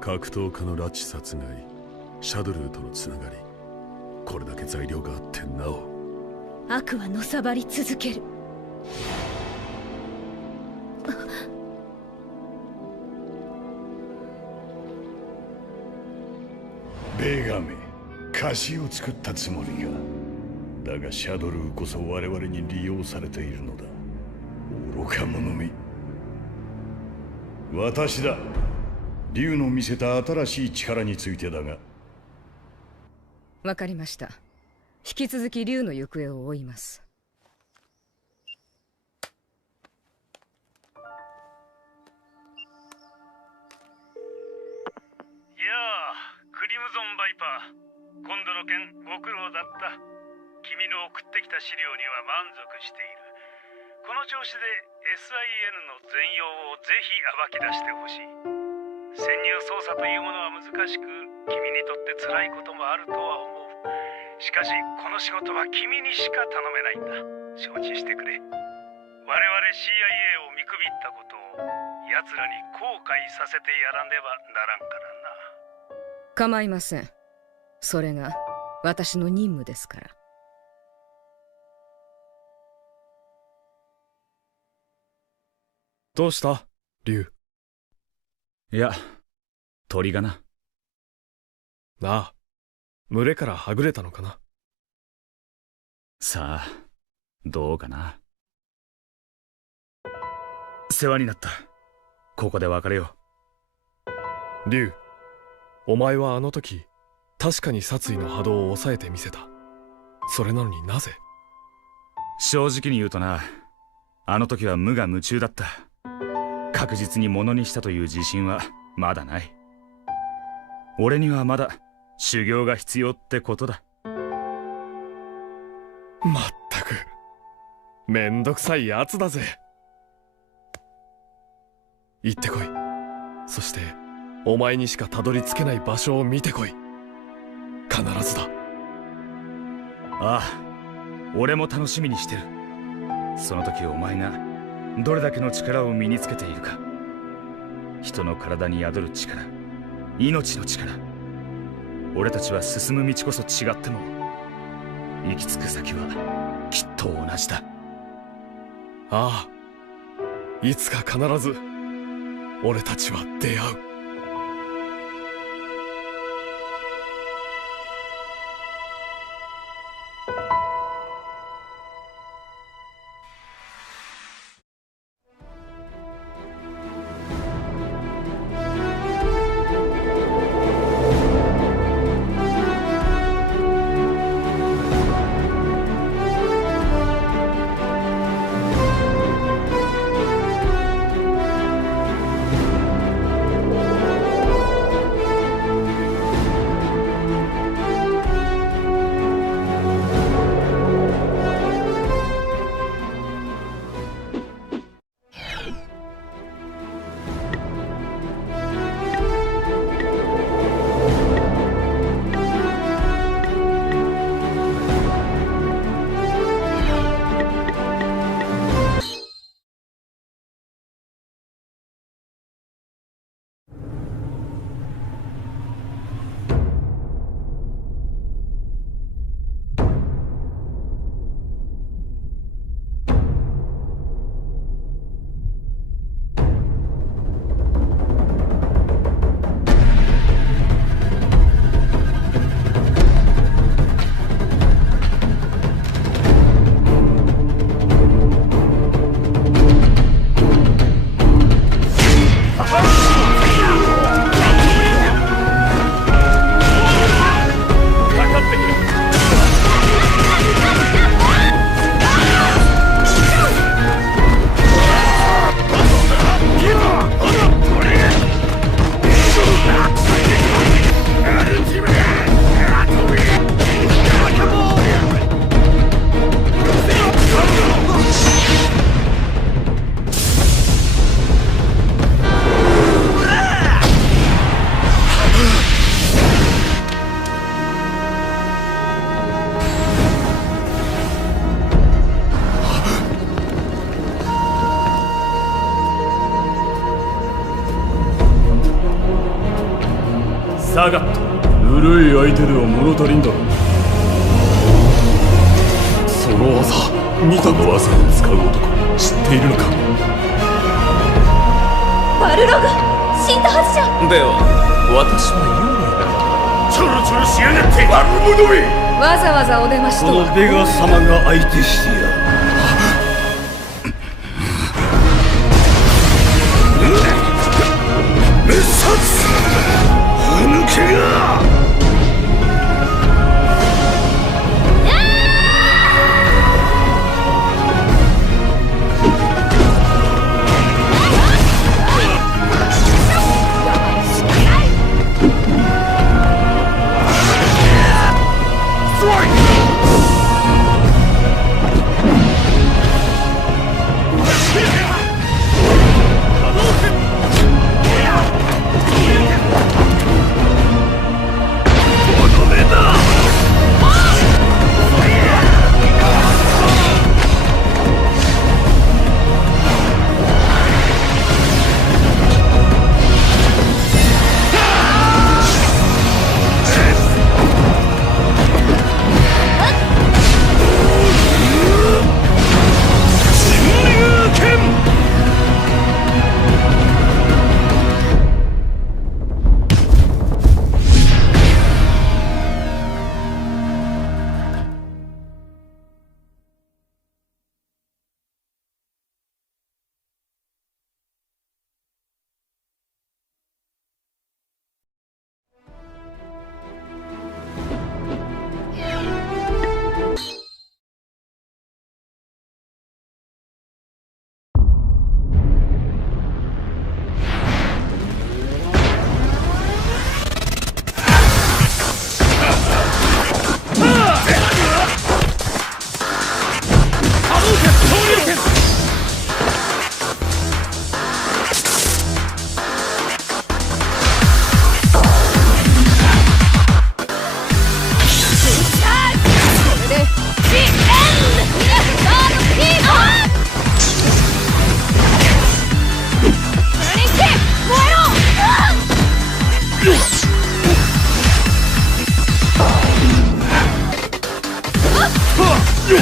格闘家の拉致殺害、シャドルーとのつながり、これだけ材料があってなお悪はのさばり続ける。ベガめ、菓子を作ったつもりが。だがシャドルーこそ我々に利用されているのだ。愚か者め。私だ。竜の見せた新しい力についてだが。わかりました。引き続き竜の行方を追います。やあ、クリムゾンバイパー。今度の件ご苦労だった。君の送ってきた資料には満足している。この調子で SIN の全容をぜひ暴き出してほしい。潜入捜査というものは難しく、君にとって辛いこともあるとは思う。しかしこの仕事は君にしか頼めないんだ。承知してくれ。我々 CIA を見くびったことを奴らに後悔させてやらねばならんからな。構いません。それが私の任務ですから。どうした竜？いや、鳥がな。なあ、群れからはぐれたのかな。さあ、どうかな。世話になった。ここで別れよう。竜、お前はあの時確かに殺意の波動を抑えてみせた。それなのになぜ？正直に言うとな、あの時は無我夢中だった。確実に物にしたという自信はまだない。俺にはまだ修行が必要ってことだ。まったくめんどくさいやつだぜ。行ってこい。そしてお前にしかたどり着けない場所を見てこい。必ずだ。ああ、俺も楽しみにしてる。その時お前がどれだけの力を身につけているか。人の体に宿る力、命の力。俺たちは進む道こそ違っても行き着く先はきっと同じだ。ああ、いつか必ず俺たちは出会う。サガット、ぬるい相手では物足りんだろ。その技、見たの技を使う男知っているのか。バルログ、死んだはずじゃ。では私は幽霊だ。ちょろちょろしやがって悪者め。わざわざお出ましとは。このベガ様が相手してやる。滅殺抜けが見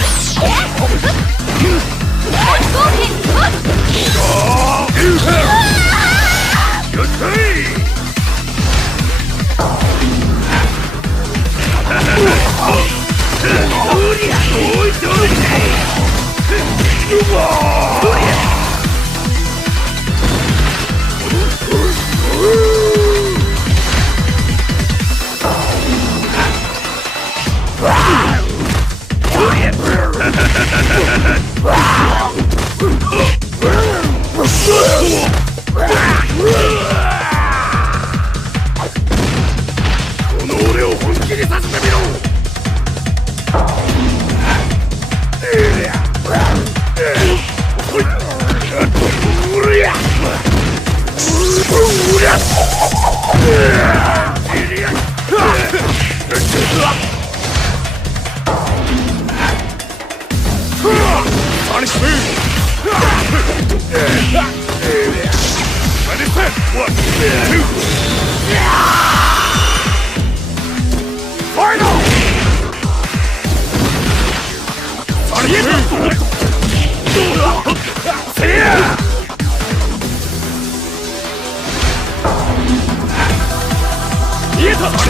えた